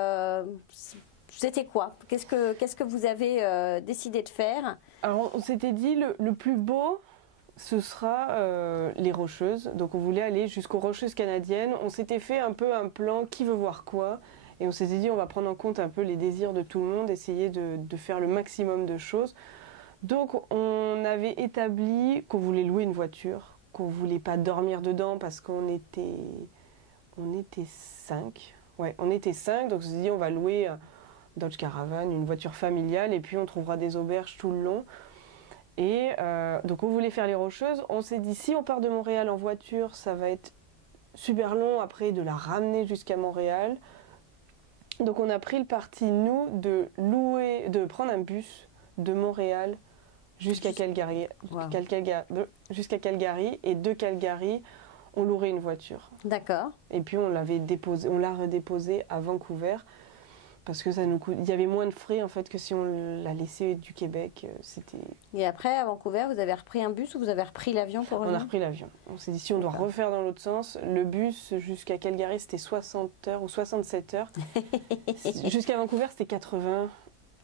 quoi? Qu'est-ce que vous avez décidé de faire? Alors, on s'était dit, le plus beau... ce sera les Rocheuses. Donc on voulait aller jusqu'aux Rocheuses canadiennes. On s'était fait un peu un plan qui veut voir quoi. Et on s'était dit on va prendre en compte un peu les désirs de tout le monde, essayer de faire le maximum de choses. Donc on avait établi qu'on voulait louer une voiture, qu'on ne voulait pas dormir dedans parce qu'on était 5. Ouais, on était 5, donc on s'est dit on va louer un Dodge Caravan, une voiture familiale, et puis on trouvera des auberges tout le long. Et donc on voulait faire les Rocheuses. On s'est dit si on part de Montréal en voiture, ça va être super long après de la ramener jusqu'à Montréal. Donc on a pris le parti, nous, de prendre un bus de Montréal jusqu'à Calgary. Wow. Jusqu'à Calgary, et de Calgary, on louerait une voiture. D'accord. Et puis on l'a redéposée à Vancouver. Parce que il y avait moins de frais en fait que si on l'a laissé du Québec. Et après, à Vancouver, vous avez repris un bus ou vous avez repris l'avion pour revenir? On a repris l'avion. On s'est dit si on doit refaire dans l'autre sens, le bus jusqu'à Calgary c'était 60 heures ou 67 heures. Jusqu'à Vancouver c'était 80.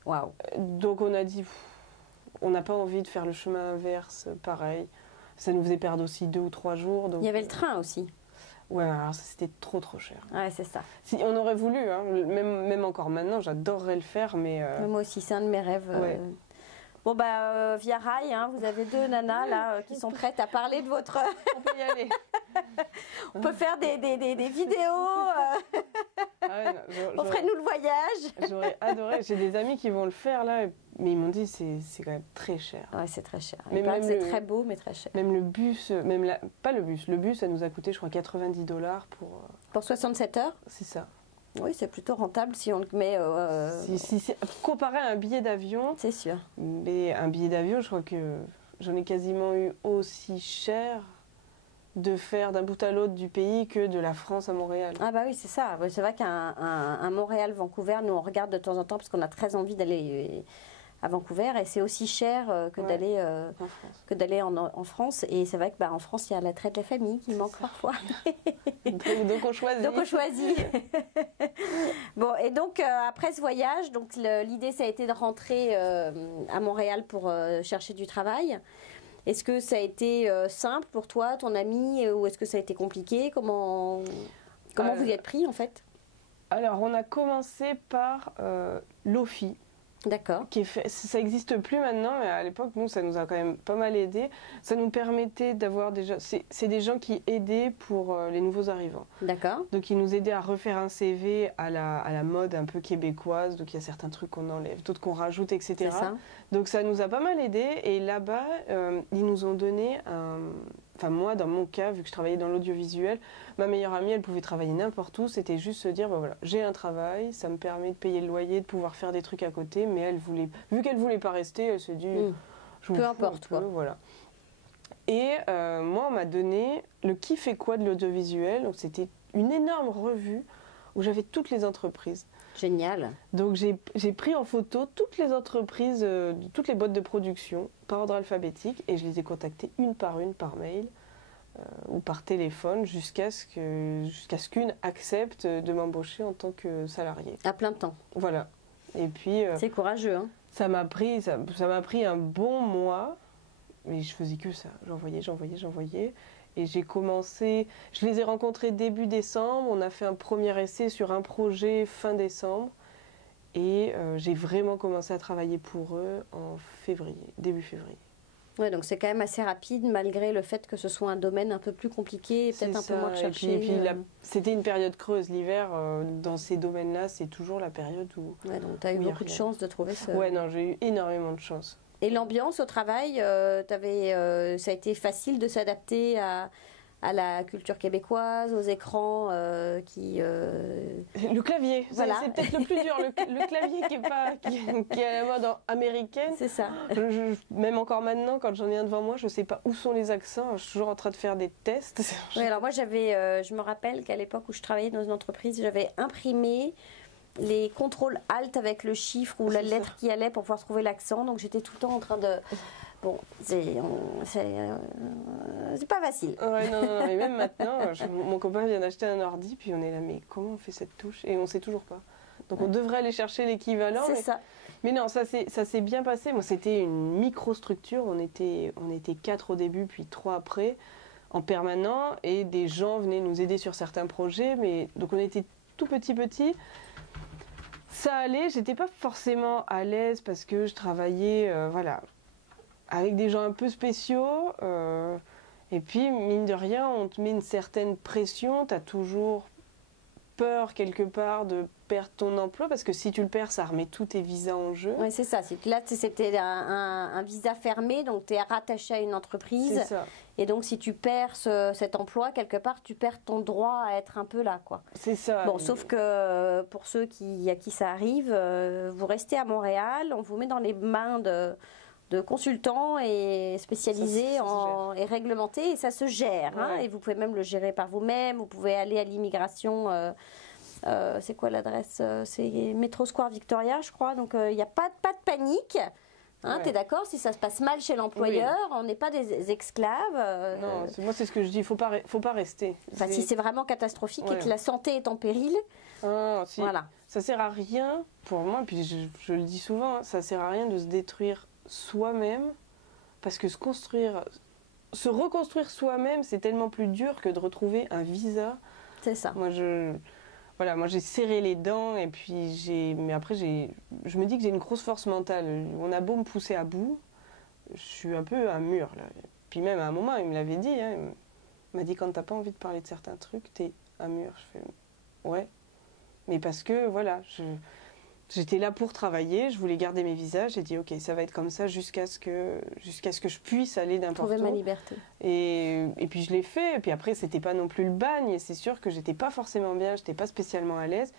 Waouh. Donc on a dit, on n'a pas envie de faire le chemin inverse, pareil. Ça nous faisait perdre aussi 2 ou 3 jours. Donc... Il y avait le train aussi. Ouais, alors ça c'était trop cher. Ouais, c'est ça. Si, on aurait voulu, hein, même encore maintenant, j'adorerais le faire, mais... Moi aussi, c'est un de mes rêves. Ouais. Bon, Via Rail, hein, vous avez 2 nanas là qui sont prêtes à parler de votre... On peut y aller. On peut faire des vidéos. Offrez-nous le voyage. J'aurais adoré. J'ai des amis qui vont le faire là, mais ils m'ont dit c'est quand même très cher. Ouais, c'est très cher. C'est très beau, mais très cher. Même le bus, pas le bus. Le bus, ça nous a coûté, je crois, $90 pour... Pour 67 heures? C'est ça. Oui, c'est plutôt rentable si on le met... Comparé à un billet d'avion... C'est sûr. Mais un billet d'avion, je crois que j'en ai quasiment eu aussi cher de faire d'un bout à l'autre du pays que de la France à Montréal. Ah bah oui, c'est ça. C'est vrai qu'un Montréal-Vancouver, nous on regarde de temps en temps parce qu'on a très envie d'aller à Vancouver et c'est aussi cher que d'aller en France. Et c'est vrai que en France, il y a l'attrait de la famille qui manque parfois. donc on choisit. Bon, et donc après ce voyage, donc l'idée ça a été de rentrer à Montréal pour chercher du travail. Est-ce que ça a été simple pour toi, ton ami, ou est-ce que ça a été compliqué? Comment vous y êtes pris en fait? Alors on a commencé par l'OFI. D'accord. Ça n'existe plus maintenant, mais à l'époque, nous, ça nous a quand même pas mal aidé. Ça nous permettait d'avoir déjà... C'est des gens qui aidaient pour les nouveaux arrivants. D'accord. Donc, ils nous aidaient à refaire un CV à la mode un peu québécoise. Donc, il y a certains trucs qu'on enlève, d'autres qu'on rajoute, etc. C'est ça. Donc, ça nous a pas mal aidé. Et là-bas, ils nous ont donné enfin moi, dans mon cas, vu que je travaillais dans l'audiovisuel, ma meilleure amie, elle pouvait travailler n'importe où. C'était juste se dire, voilà, j'ai un travail, ça me permet de payer le loyer, de pouvoir faire des trucs à côté. Mais elle voulait, vu qu'elle voulait pas rester, elle se dit, je m'en Peu fous importe, un peu, quoi. voilà. Et moi, on m'a donné le qui fait quoi de l'audiovisuel. Donc c'était une énorme revue où j'avais toutes les entreprises. Génial. Donc j'ai pris en photo toutes les entreprises, toutes les boîtes de production par ordre alphabétique et je les ai contactées une par mail ou par téléphone jusqu'à ce qu'une accepte de m'embaucher en tant que salariée. À plein temps. Voilà. Et puis C'est courageux, hein. ça m'a pris un bon mois, mais je faisais que ça. J'envoyais. Et j'ai commencé, je les ai rencontrés début décembre, on a fait un premier essai sur un projet fin décembre et j'ai vraiment commencé à travailler pour eux en février, début février. Ouais, donc c'est quand même assez rapide malgré le fait que ce soit un domaine un peu plus compliqué et peut-être un peu moins recherché. Et puis c'était une période creuse, l'hiver, dans ces domaines-là, c'est toujours la période où... Ouais, donc tu as eu beaucoup de chance de trouver ça. Ouais, non, j'ai eu énormément de chance. Et l'ambiance au travail, ça a été facile de s'adapter à la culture québécoise, aux écrans qui... Le clavier, voilà. C'est peut-être le plus dur, le clavier qui est à la mode américaine. C'est ça. Même encore maintenant, quand j'en ai un devant moi, je ne sais pas où sont les accents, je suis toujours en train de faire des tests. Oui, alors moi je me rappelle qu'à l'époque où je travaillais dans une entreprise, j'avais imprimé les contrôles alt avec le chiffre ou la lettre qui allait pour pouvoir trouver l'accent. Donc j'étais tout le temps en train de... Bon, c'est pas facile. Ouais, non, mais même maintenant, mon copain vient d'acheter un ordi, puis on est là, mais comment on fait cette touche? Et on ne sait toujours pas. Donc on devrait aller chercher l'équivalent. C'est ça. Mais non, ça s'est bien passé. Moi, c'était une microstructure. On était 4 au début, puis 3 après, en permanent. Et des gens venaient nous aider sur certains projets. Mais donc on était tout petit. Ça allait, j'étais pas forcément à l'aise parce que je travaillais avec des gens un peu spéciaux. Et puis, mine de rien, on te met une certaine pression. Tu as toujours peur, quelque part, de perdre ton emploi parce que si tu le perds, ça remet tous tes visas en jeu. Oui, c'est ça. Là, c'était un visa fermé, donc tu es rattaché à une entreprise. C'est ça. Et donc, si tu perds cet emploi, quelque part, tu perds ton droit à être un peu là, quoi. C'est ça. Bon, sauf que pour ceux à qui ça arrive, vous restez à Montréal, on vous met dans les mains de consultants et spécialisés et réglementés, et ça se gère. Ouais. Hein, et vous pouvez même le gérer par vous-même. Vous pouvez aller à l'immigration. C'est quoi l'adresse? C'est Metro Square Victoria, je crois. Donc, il n'y a pas de panique. Hein, tu es d'accord? Si ça se passe mal chez l'employeur, on n'est pas des esclaves. Non, moi c'est ce que je dis, faut pas rester. Enfin, si c'est vraiment catastrophique et que la santé est en péril, voilà. Ça sert à rien, pour moi, puis je le dis souvent, ça sert à rien de se détruire soi-même, parce que se reconstruire soi-même, c'est tellement plus dur que de retrouver un visa. C'est ça. Moi j'ai serré les dents et puis mais après je me dis que j'ai une grosse force mentale. On a beau me pousser à bout, je suis un peu un mur là. Puis même à un moment, il me l'avait dit, hein, il m'a dit quand t'as pas envie de parler de certains trucs, t'es un mur. Je fais ouais, mais parce que voilà, j'étais là pour travailler, je voulais garder mes visas, j'ai dit ok, ça va être comme ça jusqu'à ce que je puisse aller n'importe où. Trouver ma liberté. Et puis je l'ai fait, et puis après c'était pas non plus le bagne, et c'est sûr que j'étais pas forcément bien, j'étais pas spécialement à l'aise,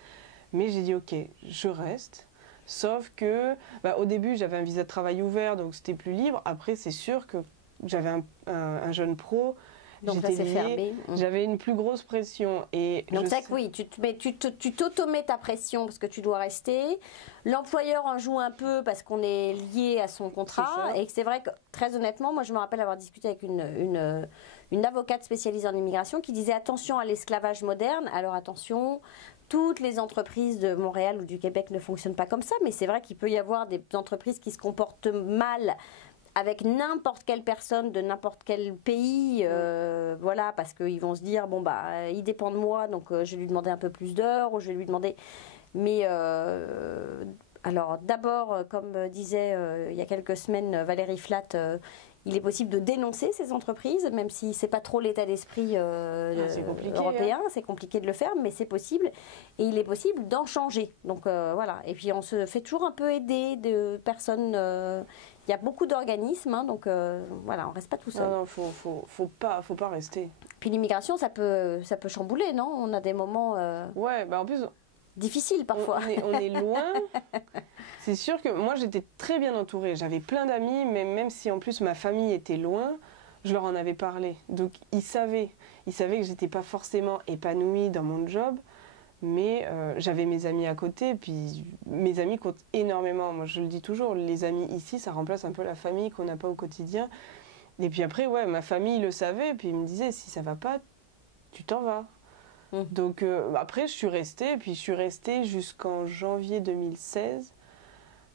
mais j'ai dit ok, je reste. Sauf que au début j'avais un visa de travail ouvert, donc c'était plus libre. Après c'est sûr que j'avais un jeune pro. Donc là, c'est fermé. J'avais une plus grosse pression. Et donc c'est que oui, tu t'automets ta pression parce que tu dois rester. L'employeur en joue un peu parce qu'on est lié à son contrat. Et c'est vrai que très honnêtement, moi je me rappelle avoir discuté avec une avocate spécialisée en immigration qui disait attention à l'esclavage moderne. Alors attention, toutes les entreprises de Montréal ou du Québec ne fonctionnent pas comme ça, mais c'est vrai qu'il peut y avoir des entreprises qui se comportent mal avec n'importe quelle personne de n'importe quel pays, voilà, parce qu'ils vont se dire, bon, il dépend de moi, donc je vais lui demander un peu plus d'heures, ou je vais lui demander... Mais, alors, d'abord, comme disait il y a quelques semaines Valérie Flatt, il est possible de dénoncer ces entreprises, même si c'est pas trop l'état d'esprit européen, c'est compliqué de le faire, mais c'est possible, et il est possible d'en changer. Donc, voilà, et puis on se fait toujours un peu aider de personnes... Il y a beaucoup d'organismes, hein, donc voilà, on ne reste pas tout seul. Non, faut pas rester. Puis l'immigration, ça peut chambouler, non? On a des moments Ouais, bah en plus, difficiles parfois. on est loin. C'est sûr que moi, j'étais très bien entourée. J'avais plein d'amis, mais même si en plus ma famille était loin, je leur en avais parlé. Donc ils savaient que j'étais pas forcément épanouie dans mon job, mais j'avais mes amis à côté. Puis mes amis comptent énormément. Moi, je le dis toujours, les amis ici, ça remplace un peu la famille qu'on n'a pas au quotidien. Et puis après, ouais, ma famille le savait, puis ils me disaient, si ça va pas, tu t'en vas. Donc après, je suis restée jusqu'en janvier 2016.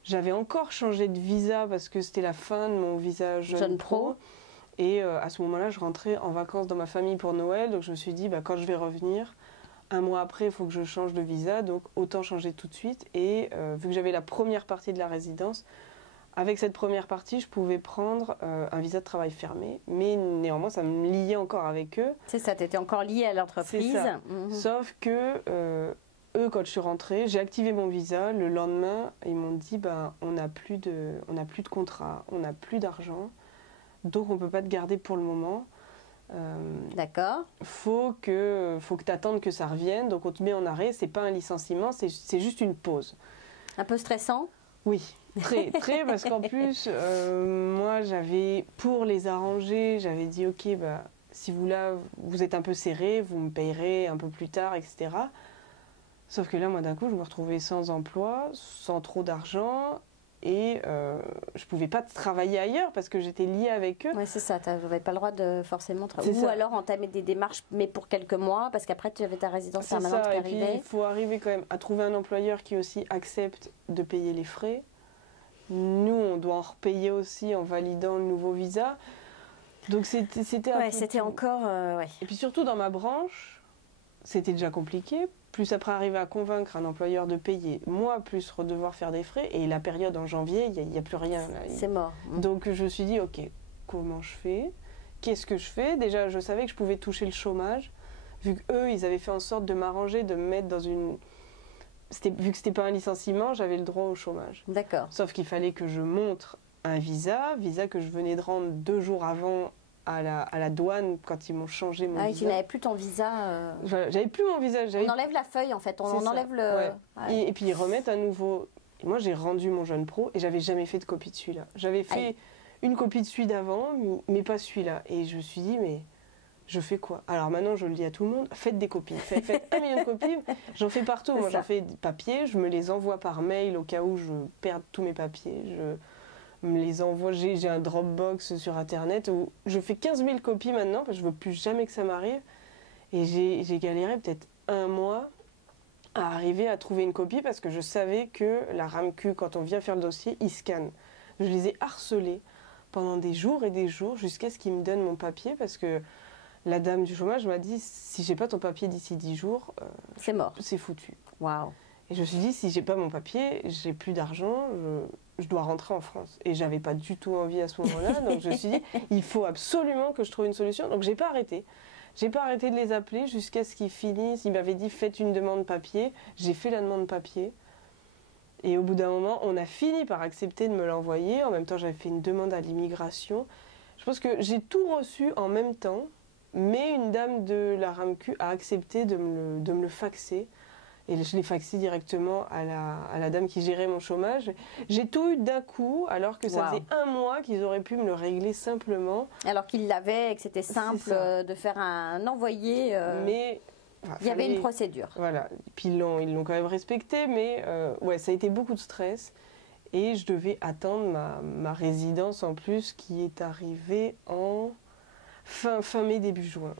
J'avais encore changé de visa parce que c'était la fin de mon visa jeune pro. Et à ce moment-là, je rentrais en vacances dans ma famille pour Noël. Donc je me suis dit, bah, quand je vais revenir, un mois après, il faut que je change de visa. Donc autant changer tout de suite. Et vu que j'avais la première partie de la résidence, avec cette première partie, je pouvais prendre un visa de travail fermé. Mais néanmoins, ça me liait encore avec eux. C'est ça, tu étais encore liée à l'entreprise. Sauf que eux, quand je suis rentrée, j'ai activé mon visa. Le lendemain, ils m'ont dit, ben, on n'a plus de contrat, on n'a plus d'argent. Donc on ne peut pas te garder pour le moment. D'accord. Faut que tu attendes que ça revienne. Donc on te met en arrêt. C'est pas un licenciement, c'est juste une pause. Un peu stressant? Oui, très, parce qu'en plus, moi, pour les arranger, j'avais dit, ok, bah, si vous êtes un peu serré, vous me payerez un peu plus tard, etc. Sauf que là, moi, d'un coup, je me retrouvais sans emploi, sans trop d'argent, et je pouvais pas travailler ailleurs parce que j'étais liée avec eux. Oui, c'est ça, tu n'avais pas le droit de forcément travailler. Ou alors entamer des démarches, mais pour quelques mois, parce qu'après, tu avais ta résidence permanente qui arrivait. Puis, il faut arriver quand même à trouver un employeur qui aussi accepte de payer les frais. Nous, on doit en repayer aussi en validant le nouveau visa. Donc, c'était un peu c'était tout. encore... Et puis surtout, dans ma branche, c'était déjà compliqué. Plus après arriver à convaincre un employeur de payer, moi plus devoir faire des frais, et la période en janvier, il n'y a plus rien. C'est mort. Donc je me suis dit, ok, comment je fais? Qu'est-ce que je fais? Déjà, je savais que je pouvais toucher le chômage, vu qu'eux, ils avaient fait en sorte de m'arranger, de me mettre dans une... Vu que c'était pas un licenciement, j'avais le droit au chômage. D'accord. Sauf qu'il fallait que je montre un visa que je venais de rendre 2 jours avant à la douane quand ils m'ont changé mon visa. Tu n'avais plus ton visa. J'avais plus mon visa. On enlève la feuille en fait, on enlève le... Ouais. Et puis ils remettent à nouveau. Et moi j'ai rendu mon jeune pro et j'avais jamais fait de copie de celui-là. J'avais fait une copie de celui d'avant, mais pas celui-là. Et je me suis dit, mais je fais quoi? Alors maintenant je le dis à tout le monde, faites des copies. Faites 1 million de copies. J'en fais partout. Moi j'en fais des papiers, je me les envoie par mail au cas où je perds tous mes papiers. Je me les envoie, j'ai un Dropbox sur internet où je fais 15 000 copies maintenant parce que je veux plus jamais que ça m'arrive. Et j'ai galéré peut-être 1 mois à arriver à trouver une copie parce que je savais que la RAMQ, quand on vient faire le dossier, ils scannent. Je les ai harcelés pendant des jours et des jours jusqu'à ce qu'ils me donnent mon papier parce que la dame du chômage m'a dit, si j'ai pas ton papier d'ici 10 jours, c'est mort. C'est foutu. Waouh. Et je me suis dit, si j'ai pas mon papier, j'ai plus d'argent, je dois rentrer en France. Et j'avais pas du tout envie à ce moment-là, donc je me suis dit, il faut absolument que je trouve une solution. Donc j'ai pas arrêté. J'ai pas arrêté de les appeler jusqu'à ce qu'ils finissent. Ils m'avaient dit, faites une demande papier. J'ai fait la demande papier. Et au bout d'un moment, on a fini par accepter de me l'envoyer. En même temps, j'avais fait une demande à l'immigration. Je pense que j'ai tout reçu en même temps, mais une dame de la RAMQ a accepté de me le faxer. Et je l'ai faxé directement à la dame qui gérait mon chômage. J'ai tout eu d'un coup, alors que ça faisait 1 mois qu'ils auraient pu me le régler simplement. Alors qu'ils l'avaient et que c'était simple de faire un envoyé. Mais il y avait une procédure. Voilà. Puis ils l'ont quand même respecté, mais ça a été beaucoup de stress. Et je devais attendre ma résidence en plus, qui est arrivée en fin mai, début juin.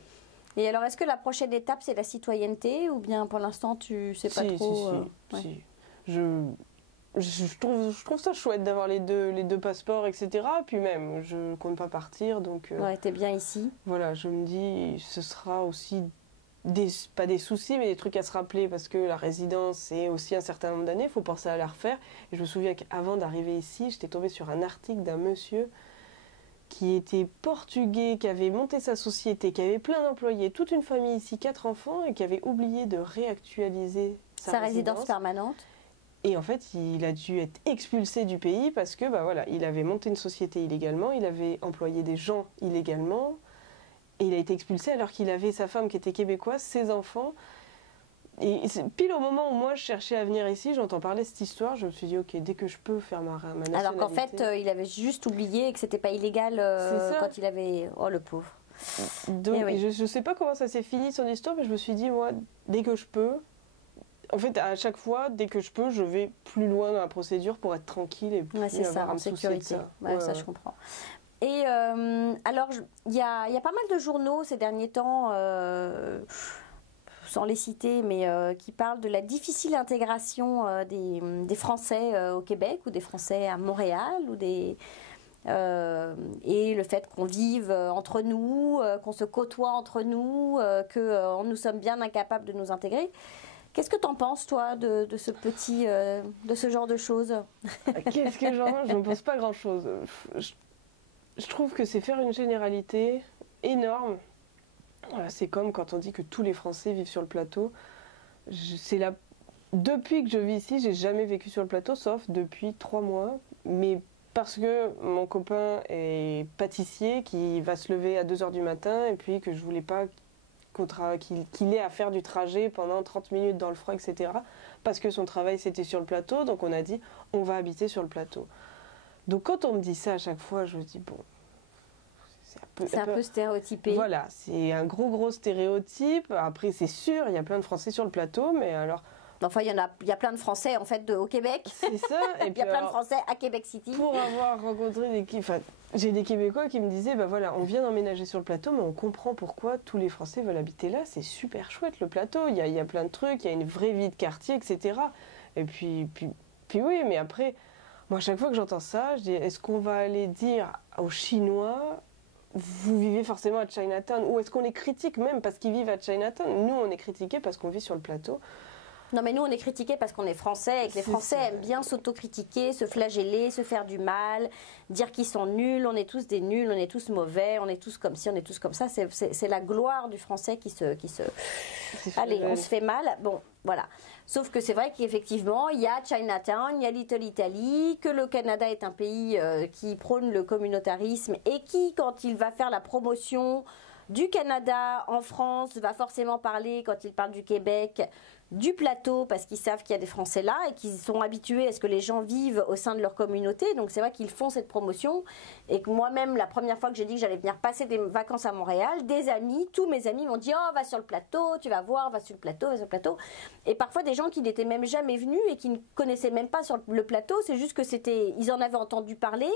Et alors, est-ce que la prochaine étape, c'est la citoyenneté ou bien pour l'instant, tu sais pas trop Si. Je trouve ça chouette d'avoir les deux passeports, etc. Puis même, je compte pas partir, donc... t'es bien ici. Voilà, je me dis, ce sera aussi, pas des soucis, mais des trucs à se rappeler, parce que la résidence, c'est aussi un certain nombre d'années, il faut penser à la refaire. Et je me souviens qu'avant d'arriver ici, j'étais tombée sur un article d'un monsieur qui était portugais, qui avait monté sa société, qui avait plein d'employés, toute une famille ici, 4 enfants, et qui avait oublié de réactualiser sa résidence permanente. Et en fait, il a dû être expulsé du pays parce que, voilà, il avait monté une société illégalement, il avait employé des gens illégalement, et il a été expulsé alors qu'il avait sa femme qui était québécoise, ses enfants. Et pile au moment où moi je cherchais à venir ici, j'entends parler de cette histoire, je me suis dit, ok, dès que je peux faire ma nationalité. Alors qu'en fait, il avait juste oublié et que c'était pas illégal quand il avait... Oh, le pauvre. Donc, oui. je sais pas comment ça s'est fini son histoire, mais je me suis dit, moi, dès que je peux... En fait, à chaque fois, dès que je peux, je vais plus loin dans la procédure pour être tranquille et plus c'est ça, avoir en à me soucier de sécurité. ça. Ouais, ça, je comprends. Et alors, il y a pas mal de journaux ces derniers temps, sans les citer, mais qui parlent de la difficile intégration des Français au Québec ou des Français à Montréal ou et le fait qu'on vive entre nous, qu'on se côtoie entre nous, que nous sommes bien incapables de nous intégrer. Qu'est-ce que tu en penses, toi, de ce genre de choses? Qu'est-ce que j'en pense? Je ne pense pas grand-chose. Je trouve que c'est faire une généralité énorme. Voilà, c'est comme quand on dit que tous les Français vivent sur le plateau. Depuis que je vis ici, j'ai jamais vécu sur le plateau, sauf depuis 3 mois. Mais parce que mon copain est pâtissier, qui va se lever à 2h du matin, et puis que je voulais pas qu'il ait à faire du trajet pendant 30 minutes dans le froid, etc. Parce que son travail, c'était sur le plateau. Donc on a dit, on va habiter sur le plateau. Donc quand on me dit ça à chaque fois, je me dis, bon... C'est un peu stéréotypé. Voilà, c'est un gros stéréotype. Après, c'est sûr, il y a plein de Français sur le plateau, mais alors... Enfin, il y a plein de Français, en fait, au Québec. C'est ça. Et il y a plein de Français à Québec City. Pour avoir rencontré j'ai des Québécois qui me disaient, voilà, on vient d'emménager sur le plateau, mais on comprend pourquoi tous les Français veulent habiter là. C'est super chouette, le plateau. Il y a plein de trucs, il y a une vraie vie de quartier, etc. Et puis oui, mais après, moi, à chaque fois que j'entends ça, je dis, est-ce qu'on va aller dire aux Chinois, vous vivez forcément à Chinatown? Ou est-ce qu'on les critique même parce qu'ils vivent à Chinatown? Nous, on est critiqués parce qu'on vit sur le plateau. Non, mais nous, on est critiqués parce qu'on est Français et que les Français aiment bien s'autocritiquer, se flageller, se faire du mal, dire qu'ils sont nuls, on est tous des nuls, on est tous mauvais, on est tous comme ci, on est tous comme ça. C'est la gloire du Français qui se... Allez, on se fait mal. Bon, voilà. Sauf que c'est vrai qu'effectivement, il y a Chinatown, il y a Little Italy, que le Canada est un pays qui prône le communautarisme et qui, quand il va faire la promotion du Canada en France, va forcément parler, quand il parle du Québec, du plateau, parce qu'ils savent qu'il y a des Français là et qu'ils sont habitués à ce que les gens vivent au sein de leur communauté. Donc c'est vrai qu'ils font cette promotion et que moi-même, la première fois que j'ai dit que j'allais venir passer des vacances à Montréal, des amis, tous mes amis m'ont dit « Oh, va sur le plateau, tu vas voir, va sur le plateau, va sur le plateau ». Et parfois des gens qui n'étaient même jamais venus et qui ne connaissaient même pas sur le plateau, c'est juste que ils en avaient entendu parler.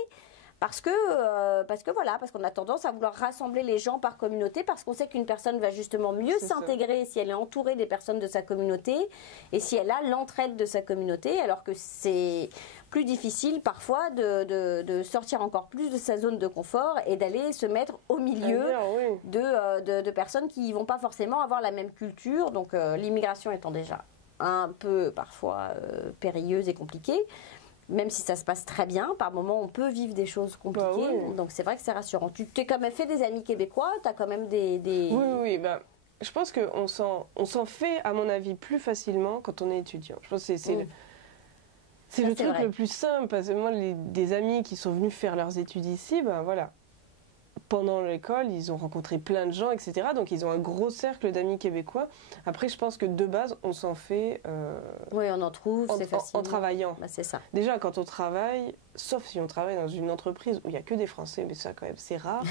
Parce qu'on a tendance à vouloir rassembler les gens par communauté, parce qu'on sait qu'une personne va justement mieux s'intégrer si elle est entourée des personnes de sa communauté et si elle a l'entraide de sa communauté, alors que c'est plus difficile parfois de sortir encore plus de sa zone de confort et d'aller se mettre au milieu de personnes qui ne vont pas forcément avoir la même culture. Donc l'immigration étant déjà un peu parfois périlleuse et compliquée. Même si ça se passe très bien, par moments on peut vivre des choses compliquées, donc c'est vrai que c'est rassurant. Tu t'es quand même fait des amis québécois, tu as quand même des... Oui, je pense qu'on s'en fait, à mon avis, plus facilement quand on est étudiant. Je pense que c'est le truc vrai. Le plus simple, parce que moi, des amis qui sont venus faire leurs études ici, voilà. Pendant l'école, ils ont rencontré plein de gens, etc. Donc, ils ont un gros cercle d'amis québécois. Après, je pense que de base, on s'en fait... oui, on en trouve, c'est facile. En travaillant. C'est ça. Déjà, quand on travaille, sauf si on travaille dans une entreprise où il n'y a que des Français, mais ça, quand même, c'est rare.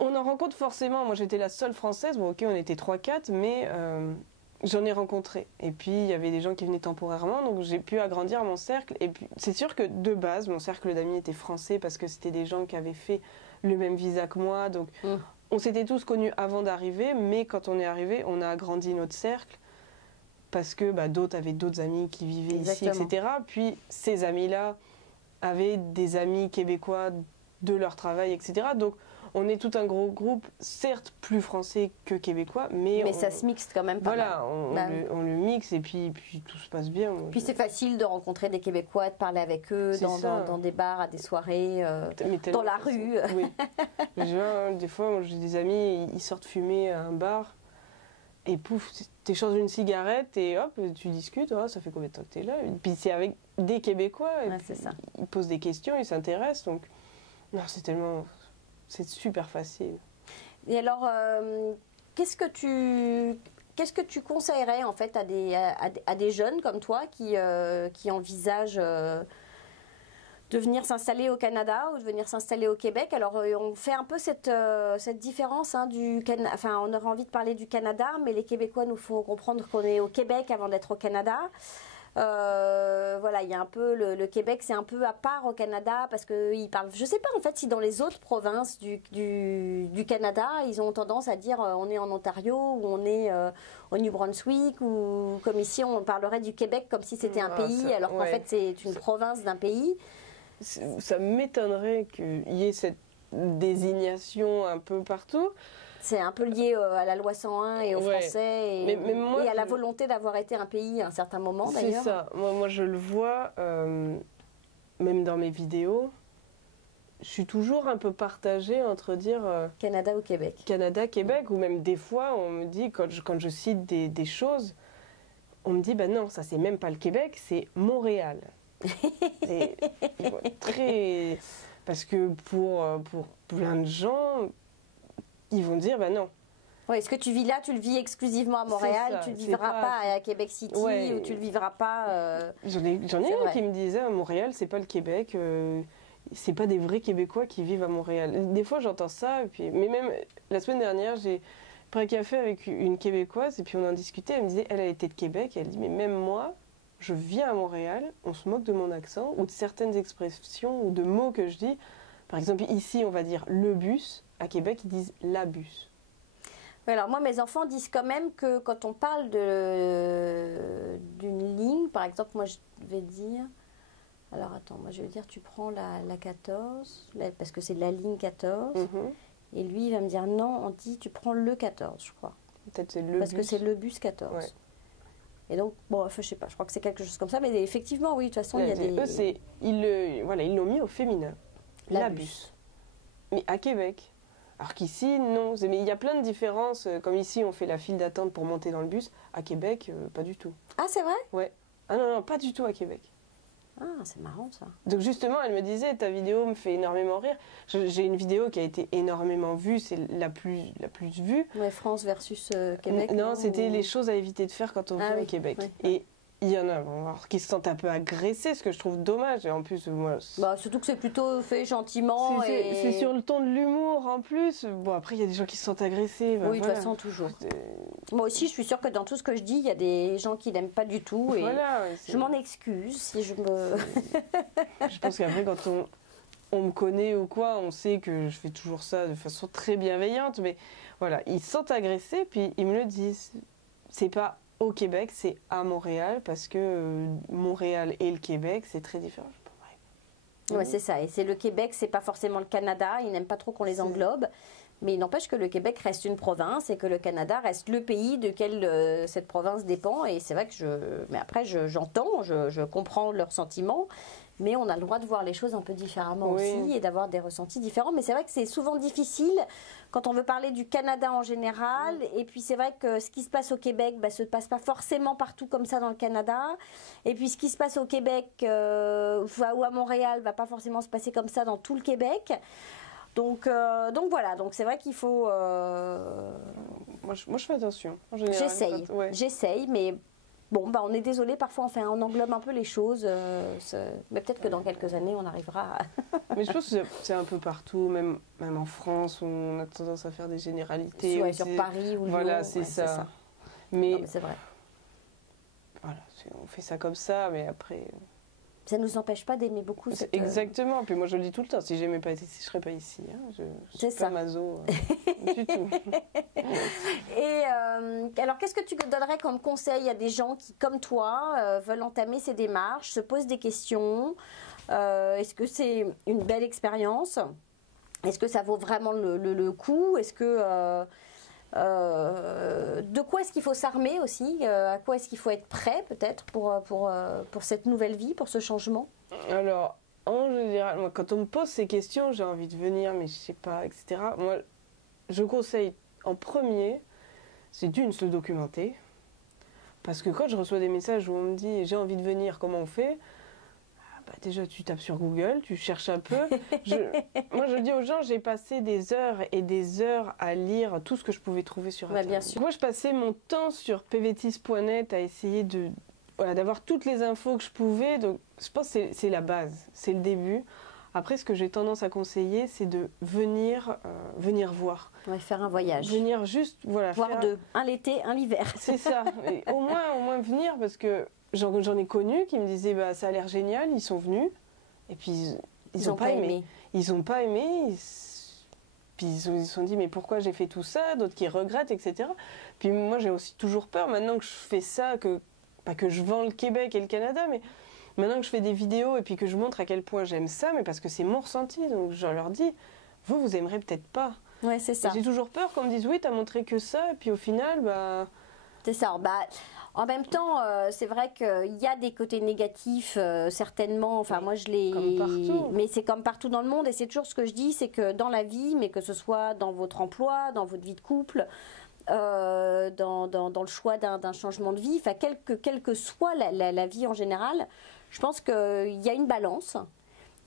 on en rencontre forcément. Moi, j'étais la seule Française. Bon, ok, on était 3-4, mais... j'en ai rencontré. Et puis, il y avait des gens qui venaient temporairement, donc j'ai pu agrandir mon cercle. Et puis, c'est sûr que de base, mon cercle d'amis était français parce que c'était des gens qui avaient fait le même visa que moi. Donc, on s'était tous connus avant d'arriver, mais quand on est arrivé, on a agrandi notre cercle parce que d'autres avaient d'autres amis qui vivaient ici, etc. Puis, ces amis-là avaient des amis québécois de leur travail, etc. Donc, on est tout un gros groupe, certes plus français que québécois, mais ça se mixe quand même pas mal. On le mixe et puis tout se passe bien. Puis c'est facile de rencontrer des Québécois, de parler avec eux dans des bars, à des soirées, dans la rue. Oui. Des fois, j'ai des amis, ils sortent fumer à un bar et pouf, t'échanges une cigarette et hop, tu discutes, oh, ça fait combien de temps que t'es là? Et puis c'est avec des Québécois, et c'est ça. ils posent des questions, ils s'intéressent, donc non, c'est super facile. Et alors, qu'est-ce que tu conseillerais en fait à des jeunes comme toi qui envisagent de venir s'installer au Canada ou de venir s'installer au Québec? Alors, on fait un peu cette différence enfin, on aurait envie de parler du Canada, mais les Québécois nous font comprendre qu'on est au Québec avant d'être au Canada. Voilà, il y a un peu le Québec, c'est un peu à part au Canada parce qu'ils parlent. Je sais pas en fait si dans les autres provinces du Canada, ils ont tendance à dire on est en Ontario ou on est au New Brunswick, ou comme ici on parlerait du Québec comme si c'était un pays, alors qu'en fait c'est une province d'un pays. Ça m'étonnerait qu'il y ait cette désignation un peu partout. C'est un peu lié à la loi 101 et aux Français et à la volonté d'avoir été un pays à un certain moment d'ailleurs. C'est ça. Moi je le vois, même dans mes vidéos, je suis toujours un peu partagée entre dire Canada ou Québec. Canada, Québec, ou même des fois on me dit, quand je cite des choses, on me dit bah non, ça c'est même pas le Québec, c'est Montréal. Et, très... Parce que pour plein de gens, ils vont dire bah non. Ouais, est-ce que tu vis là, tu le vis exclusivement à Montréal, tu ne le vivras pas à Québec City, ou tu le vivras pas. J'en ai un qui me disait à Montréal, c'est pas le Québec, c'est pas des vrais Québécois qui vivent à Montréal. Des fois j'entends ça, mais même la semaine dernière, j'ai pris un café avec une Québécoise et puis on en discutait, elle me disait, elle était de Québec, et elle dit mais même moi, je viens à Montréal, on se moque de mon accent ou de certaines expressions ou de mots que je dis. Par exemple, ici, on va dire le bus. À Québec, ils disent la bus. Oui, alors moi, mes enfants disent quand même que quand on parle d'une ligne, par exemple, moi, je vais dire... Alors, attends, moi, je vais dire, tu prends la 14, parce que c'est la ligne 14. Et lui, il va me dire, non, on dit, tu prends le 14, je crois. Peut-être c'est le parce bus. que c'est le bus 14. Ouais. Et donc, bon, je sais pas, je crois que c'est quelque chose comme ça, mais effectivement, oui, de toute façon, il y a des... Eux, ils l'ont mis au féminin, la bus. Mais à Québec, alors qu'ici, non. Mais il y a plein de différences, comme ici, on fait la file d'attente pour monter dans le bus, à Québec, pas du tout. Ah, c'est vrai? Ouais. Ah non, pas du tout à Québec. Ah, c'est marrant, ça. Donc justement, elle me disait, ta vidéo me fait énormément rire. J'ai une vidéo qui a été énormément vue, c'est la plus vue. Ouais, France versus Québec. Non, c'était les choses à éviter de faire quand on vient au Québec. Oui. Et il y en a qui se sentent un peu agressés, ce que je trouve dommage. Et en plus, moi... surtout que c'est plutôt fait gentiment. C'est sur le ton de l'humour, en plus. Bon, après, il y a des gens qui se sentent agressés. Oui, de toute façon, toujours. Moi aussi, je suis sûre que dans tout ce que je dis, il y a des gens qui n'aiment pas du tout. Et je m'en excuse si je me... Je pense qu'après, quand on me connaît ou quoi, on sait que je fais toujours ça de façon très bienveillante. Mais voilà, ils se sentent agressés, puis ils me le disent. C'est pas au Québec, c'est à Montréal, parce que Montréal et le Québec, c'est très différent. Ouais, c'est ça. Et c'est le Québec, c'est pas forcément le Canada. Ils n'aiment pas trop qu'on les englobe. Mais il n'empêche que le Québec reste une province et que le Canada reste le pays duquel cette province dépend. Et c'est vrai que mais après, j'entends, je comprends leurs sentiments. Mais on a le droit de voir les choses un peu différemment aussi et d'avoir des ressentis différents. Mais c'est vrai que c'est souvent difficile quand on veut parler du Canada en général. Et puis c'est vrai que ce qui se passe au Québec se passe pas forcément partout comme ça dans le Canada. Et puis ce qui se passe au Québec ou à Montréal va pas forcément se passer comme ça dans tout le Québec. Donc voilà, donc c'est vrai qu'il faut... Moi je fais attention. En général, j'essaye, mais... Bon, on est désolé, parfois on englobe un peu les choses, mais peut-être que dans quelques années on arrivera à... Mais je pense que c'est un peu partout, même en France, où on a tendance à faire des généralités. Sur Paris ou Lyon. Voilà, c'est ça. Mais c'est vrai. Voilà, on fait ça comme ça, mais après... Ça ne nous empêche pas d'aimer beaucoup cette... Exactement, puis moi je le dis tout le temps, si j'aimais pas ici, je serais pas ici. Hein. Je suis pas maso du tout. Et alors qu'est-ce que tu donnerais comme conseil à des gens qui, comme toi, veulent entamer ces démarches, se posent des questions? Est-ce que c'est une belle expérience? Est-ce que ça vaut vraiment le coup? Est-ce que... de quoi est-ce qu'il faut s'armer aussi? À quoi est-ce qu'il faut être prêt peut-être pour cette nouvelle vie, pour ce changement? Alors, en général, moi, quand on me pose ces questions, j'ai envie de venir, mais je sais pas, etc. Moi, je conseille en premier c'est d'une, se documenter. Parce que quand je reçois des messages où on me dit j'ai envie de venir, comment on fait? Bah, déjà, tu tapes sur Google, tu cherches un peu. Moi, je dis aux gens, j'ai passé des heures et des heures à lire tout ce que je pouvais trouver sur Internet. Bien sûr. Moi, je passais mon temps sur pvtis.net à essayer d'avoir toutes les infos que je pouvais. Donc, je pense que c'est la base, c'est le début. Après, ce que j'ai tendance à conseiller, c'est de venir voir. Ouais, faire un voyage. Venir juste, voilà. Voire deux. Un l'été, un l'hiver. C'est ça. Et au moins venir, parce que j'en ai connu qui me disaient bah, ça a l'air génial, ils sont venus. Et puis, ils n'ont pas aimé. Ils n'ont pas aimé. Puis ils se sont dit mais pourquoi j'ai fait tout ça? D'autres qui regrettent, etc. Puis moi, j'ai aussi toujours peur, maintenant que je fais ça, pas que je vends le Québec et le Canada, mais maintenant que je fais des vidéos et puis que je montre à quel point j'aime ça, mais parce que c'est mon ressenti. Donc je leur dis, vous aimerez peut-être pas. Ouais, c'est ça. J'ai toujours peur qu'on me dise, oui, t'as montré que ça, et puis au final, bah... C'est ça. Bah, en même temps, c'est vrai qu'il y a des côtés négatifs, certainement. Enfin, moi, je l'ai... Comme partout. Mais c'est comme partout dans le monde, et c'est toujours ce que je dis, c'est que dans la vie, mais que ce soit dans votre emploi, dans votre vie de couple... dans le choix d'un changement de vie, enfin, quelle que soit la vie en général, je pense qu'il y a une balance.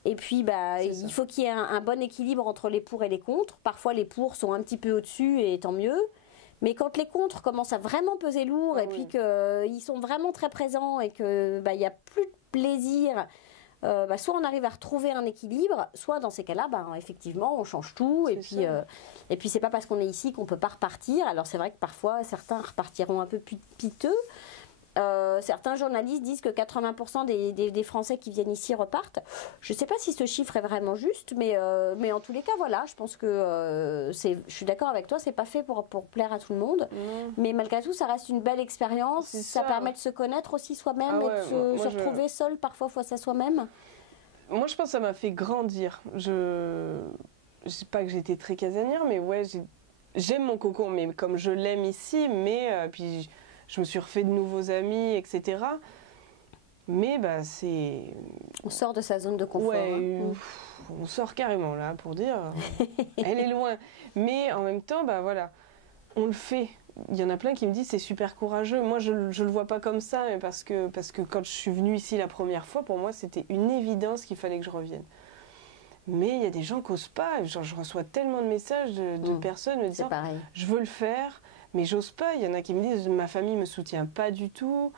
Et puis, bah, il faut qu'il y ait un bon équilibre entre les pour et les contre. Parfois, les pour sont un petit peu au-dessus et tant mieux. Mais quand les contre commencent à vraiment peser lourd et puis qu'ils sont vraiment très présents et qu'il n'y a plus de plaisir, soit on arrive à retrouver un équilibre, soit dans ces cas-là, effectivement, on change tout. Et puis c'est pas parce qu'on est ici qu'on peut pas repartir. Alors c'est vrai que parfois, certains repartiront un peu piteux. Certains journalistes disent que 80% des Français qui viennent ici repartent. Je ne sais pas si ce chiffre est vraiment juste, mais en tous les cas, voilà, je pense que je suis d'accord avec toi, c'est pas fait pour plaire à tout le monde, mais malgré tout, ça reste une belle expérience. Ça permet de se connaître aussi soi-même et de se retrouver seul parfois face à soi-même. Moi, je pense que ça m'a fait grandir. Je sais pas que j'étais très casanière, mais ouais, j'aime mon cocon, mais comme je l'aime ici, mais puis je me suis refait de nouveaux amis, etc. Mais bah c'est... On sort de sa zone de confort. Ouais, on sort carrément là, pour dire. Elle est loin. Mais en même temps, bah voilà, on le fait. Il y en a plein qui me disent c'est super courageux. Moi, je le vois pas comme ça, mais parce que quand je suis venue ici la première fois, pour moi, c'était une évidence qu'il fallait que je revienne. Mais il y a des gens qui n'osent pas. Genre, je reçois tellement de messages de personnes me disant je veux le faire, mais j'ose pas. Il y en a qui me disent ma famille me soutient pas du tout.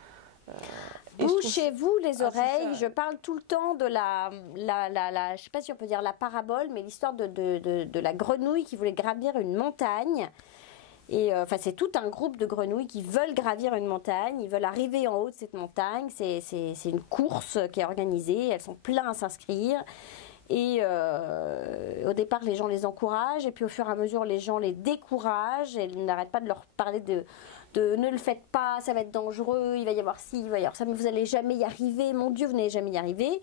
Bouchez-vous les oreilles. Je parle tout le temps de je sais pas si on peut dire la parabole, mais l'histoire de la grenouille qui voulait gravir une montagne. Et c'est tout un groupe de grenouilles qui veulent gravir une montagne, ils veulent arriver en haut de cette montagne. C'est une course qui est organisée, elles sont pleines à s'inscrire. Et au départ, les gens les encouragent, et puis au fur et à mesure, les gens les découragent, et ils n'arrêtent pas de leur parler de ne le faites pas, ça va être dangereux, il va y avoir ci, il va y avoir ça, mais vous n'allez jamais y arriver, mon Dieu, vous n'allez jamais y arriver.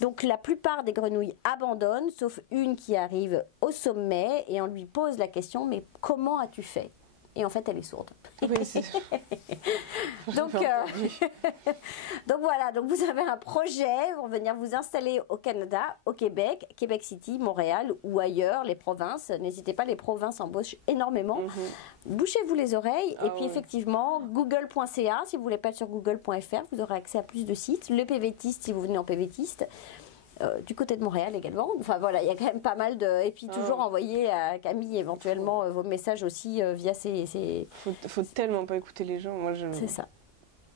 Donc la plupart des grenouilles abandonnent, sauf une qui arrive au sommet, et on lui pose la question, mais comment as-tu fait ? Et en fait, elle est sourde. Oui, c'est... donc voilà, donc vous avez un projet pour venir vous installer au Canada, au Québec, Québec City, Montréal ou ailleurs, les provinces. N'hésitez pas, les provinces embauchent énormément. Bouchez-vous les oreilles. Et puis effectivement, google.ca, si vous voulez pas être sur google.fr, vous aurez accès à plus de sites. Le PVTiste, si vous venez en PVTiste. Du côté de Montréal également. Enfin voilà, il y a quand même pas mal de... Et puis toujours envoyer à Camille éventuellement vos messages aussi via ces... Faut tellement pas écouter les gens. C'est ça.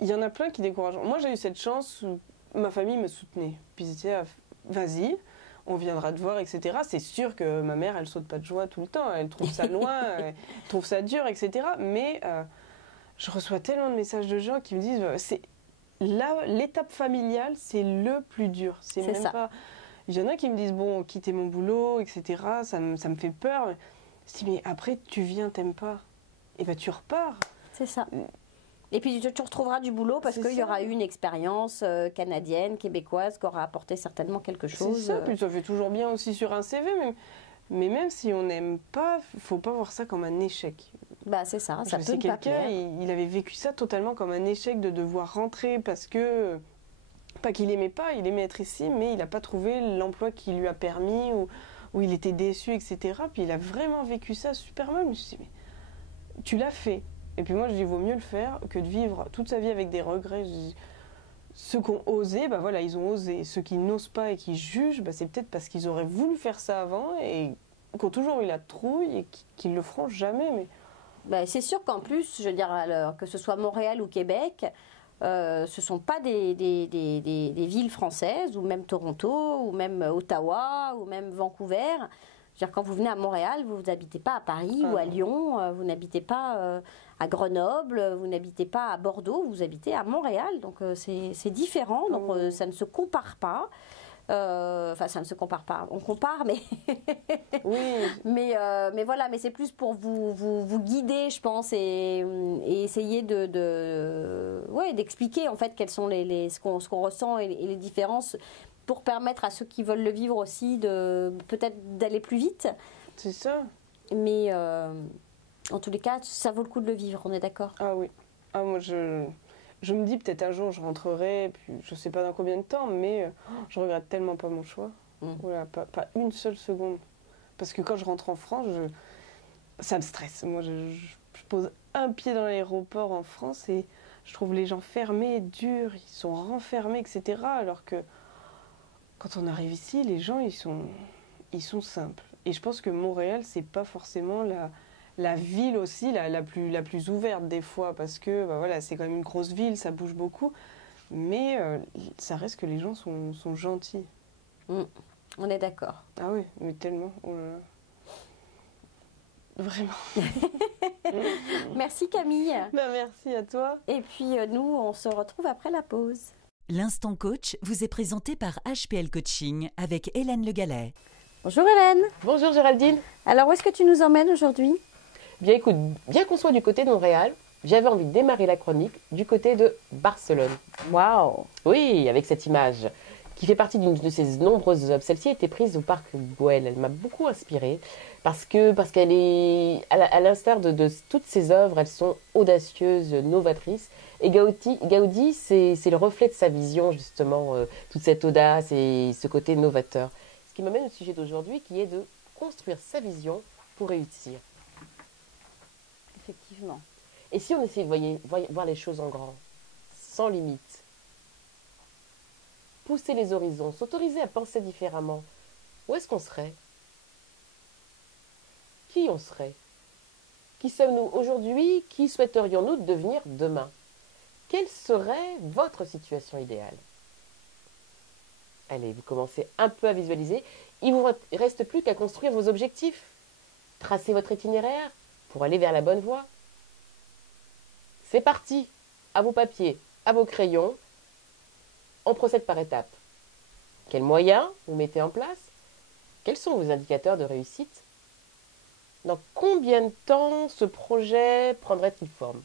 Il y en a plein qui découragent. Moi j'ai eu cette chance où ma famille me soutenait. Puis ils disaient vas-y, on viendra te voir, etc. C'est sûr que ma mère, elle saute pas de joie tout le temps. Elle trouve ça loin, elle trouve ça dur, etc. Mais je reçois tellement de messages de gens qui me disent... L'étape familiale, c'est le plus dur. C'est même ça. Pas... Il y en a qui me disent, bon, quitter mon boulot, etc., ça me fait peur. Je dis, mais après, tu viens, t'aimes pas. Et bien, tu repars. C'est ça. Et puis, tu retrouveras du boulot parce qu'il y aura eu une expérience canadienne, québécoise, qui aura apporté certainement quelque chose. C'est ça, puis ça fait toujours bien aussi sur un CV. Mais même si on n'aime pas, il ne faut pas voir ça comme un échec. Bah c'est ça, ça peut ne pas plaire. Il avait vécu ça totalement comme un échec de devoir rentrer parce que, pas qu'il aimait pas, il aimait être ici, mais il n'a pas trouvé l'emploi qui lui a permis, ou il était déçu, etc. Puis il a vraiment vécu ça super mal. Je me suis dit, mais tu l'as fait, Et puis moi, je dis, vaut mieux le faire que de vivre toute sa vie avec des regrets. Je dis, ceux qui ont osé, bah voilà, ils ont osé. Ceux qui n'osent pas et qui jugent, bah c'est peut-être parce qu'ils auraient voulu faire ça avant et qui ont toujours eu la trouille et qui ne le feront jamais. Mais... Ben, c'est sûr qu'en plus, je veux dire, alors, que ce soit Montréal ou Québec, ce ne sont pas des villes françaises, ou même Toronto, ou même Ottawa, ou même Vancouver. Je veux dire, quand vous venez à Montréal, vous n'habitez pas à Paris ou à Lyon, vous n'habitez pas à Grenoble, vous n'habitez pas à Bordeaux, vous habitez à Montréal. Donc c'est différent, donc ça ne se compare pas. Enfin, ça ne se compare pas. On compare, mais oui. mais voilà. Mais c'est plus pour vous guider, je pense, et essayer d'expliquer en fait quels sont ce qu'on ressent et les différences, pour permettre à ceux qui veulent le vivre aussi peut-être d'aller plus vite. C'est ça. Mais en tous les cas, ça vaut le coup de le vivre. On est d'accord? Ah oui. Ah moi je me dis peut-être un jour je rentrerai, puis je sais pas dans combien de temps, mais je regrette tellement pas mon choix. Voilà, pas une seule seconde. Parce que quand je rentre en France, ça me stresse. Moi, je pose un pied dans l'aéroport en France et je trouve les gens fermés, durs, ils sont renfermés, etc. Alors que quand on arrive ici, les gens, ils sont simples. Et je pense que Montréal, c'est pas forcément la ville aussi la plus ouverte des fois, parce que bah voilà, c'est quand même une grosse ville, ça bouge beaucoup, mais ça reste que les gens sont gentils. On est d'accord. Ah oui, mais tellement. Oh là là. Vraiment. Merci Camille. Ben, merci à toi. Et puis nous, on se retrouve après la pause. L'instant coach vous est présenté par HPL Coaching avec Hélène Le Gallet. Bonjour Hélène. Bonjour Géraldine. Alors où est-ce que tu nous emmènes aujourd'hui? Bien écoute, bien qu'on soit du côté de Montréal, j'avais envie de démarrer la chronique du côté de Barcelone. Waouh. Oui, avec cette image qui fait partie d'une de ces nombreuses œuvres. Celle-ci a été prise au parc Güell. Elle m'a beaucoup inspirée parce qu'elle est, à l'instar de toutes ces œuvres, elles sont audacieuses, novatrices. Et Gaudi, c'est le reflet de sa vision justement, toute cette audace et ce côté novateur. Ce qui m'amène au sujet d'aujourd'hui, qui est de construire sa vision pour réussir. Effectivement. Et si on essayait de voir les choses en grand, sans limite, pousser les horizons, s'autoriser à penser différemment, où est-ce qu'on serait? Qui on serait? Qui sommes-nous aujourd'hui? Qui souhaiterions-nous devenir demain? Quelle serait votre situation idéale? Allez, vous commencez un peu à visualiser. Il ne vous reste plus qu'à construire vos objectifs. Tracer votre itinéraire pour aller vers la bonne voie. C'est parti. À vos papiers, à vos crayons. On procède par étapes. Quels moyens vous mettez en place? Quels sont vos indicateurs de réussite? Dans combien de temps ce projet prendrait-il forme?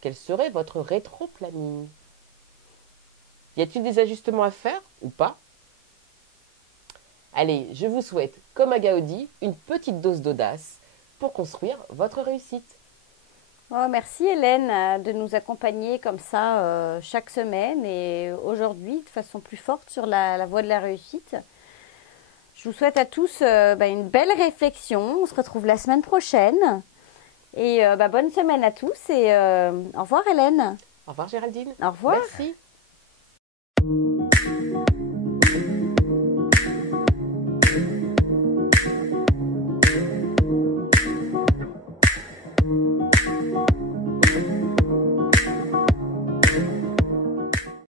Quel serait votre rétro-planning? Y a-t-il des ajustements à faire ou pas? Allez, je vous souhaite, comme à Gaudi, une petite dose d'audace pour construire votre réussite. Oh, merci Hélène de nous accompagner comme ça chaque semaine et aujourd'hui de façon plus forte sur la voie de la réussite. Je vous souhaite à tous une belle réflexion. On se retrouve la semaine prochaine. Et bonne semaine à tous et au revoir Hélène. Au revoir Géraldine. Au revoir. Merci.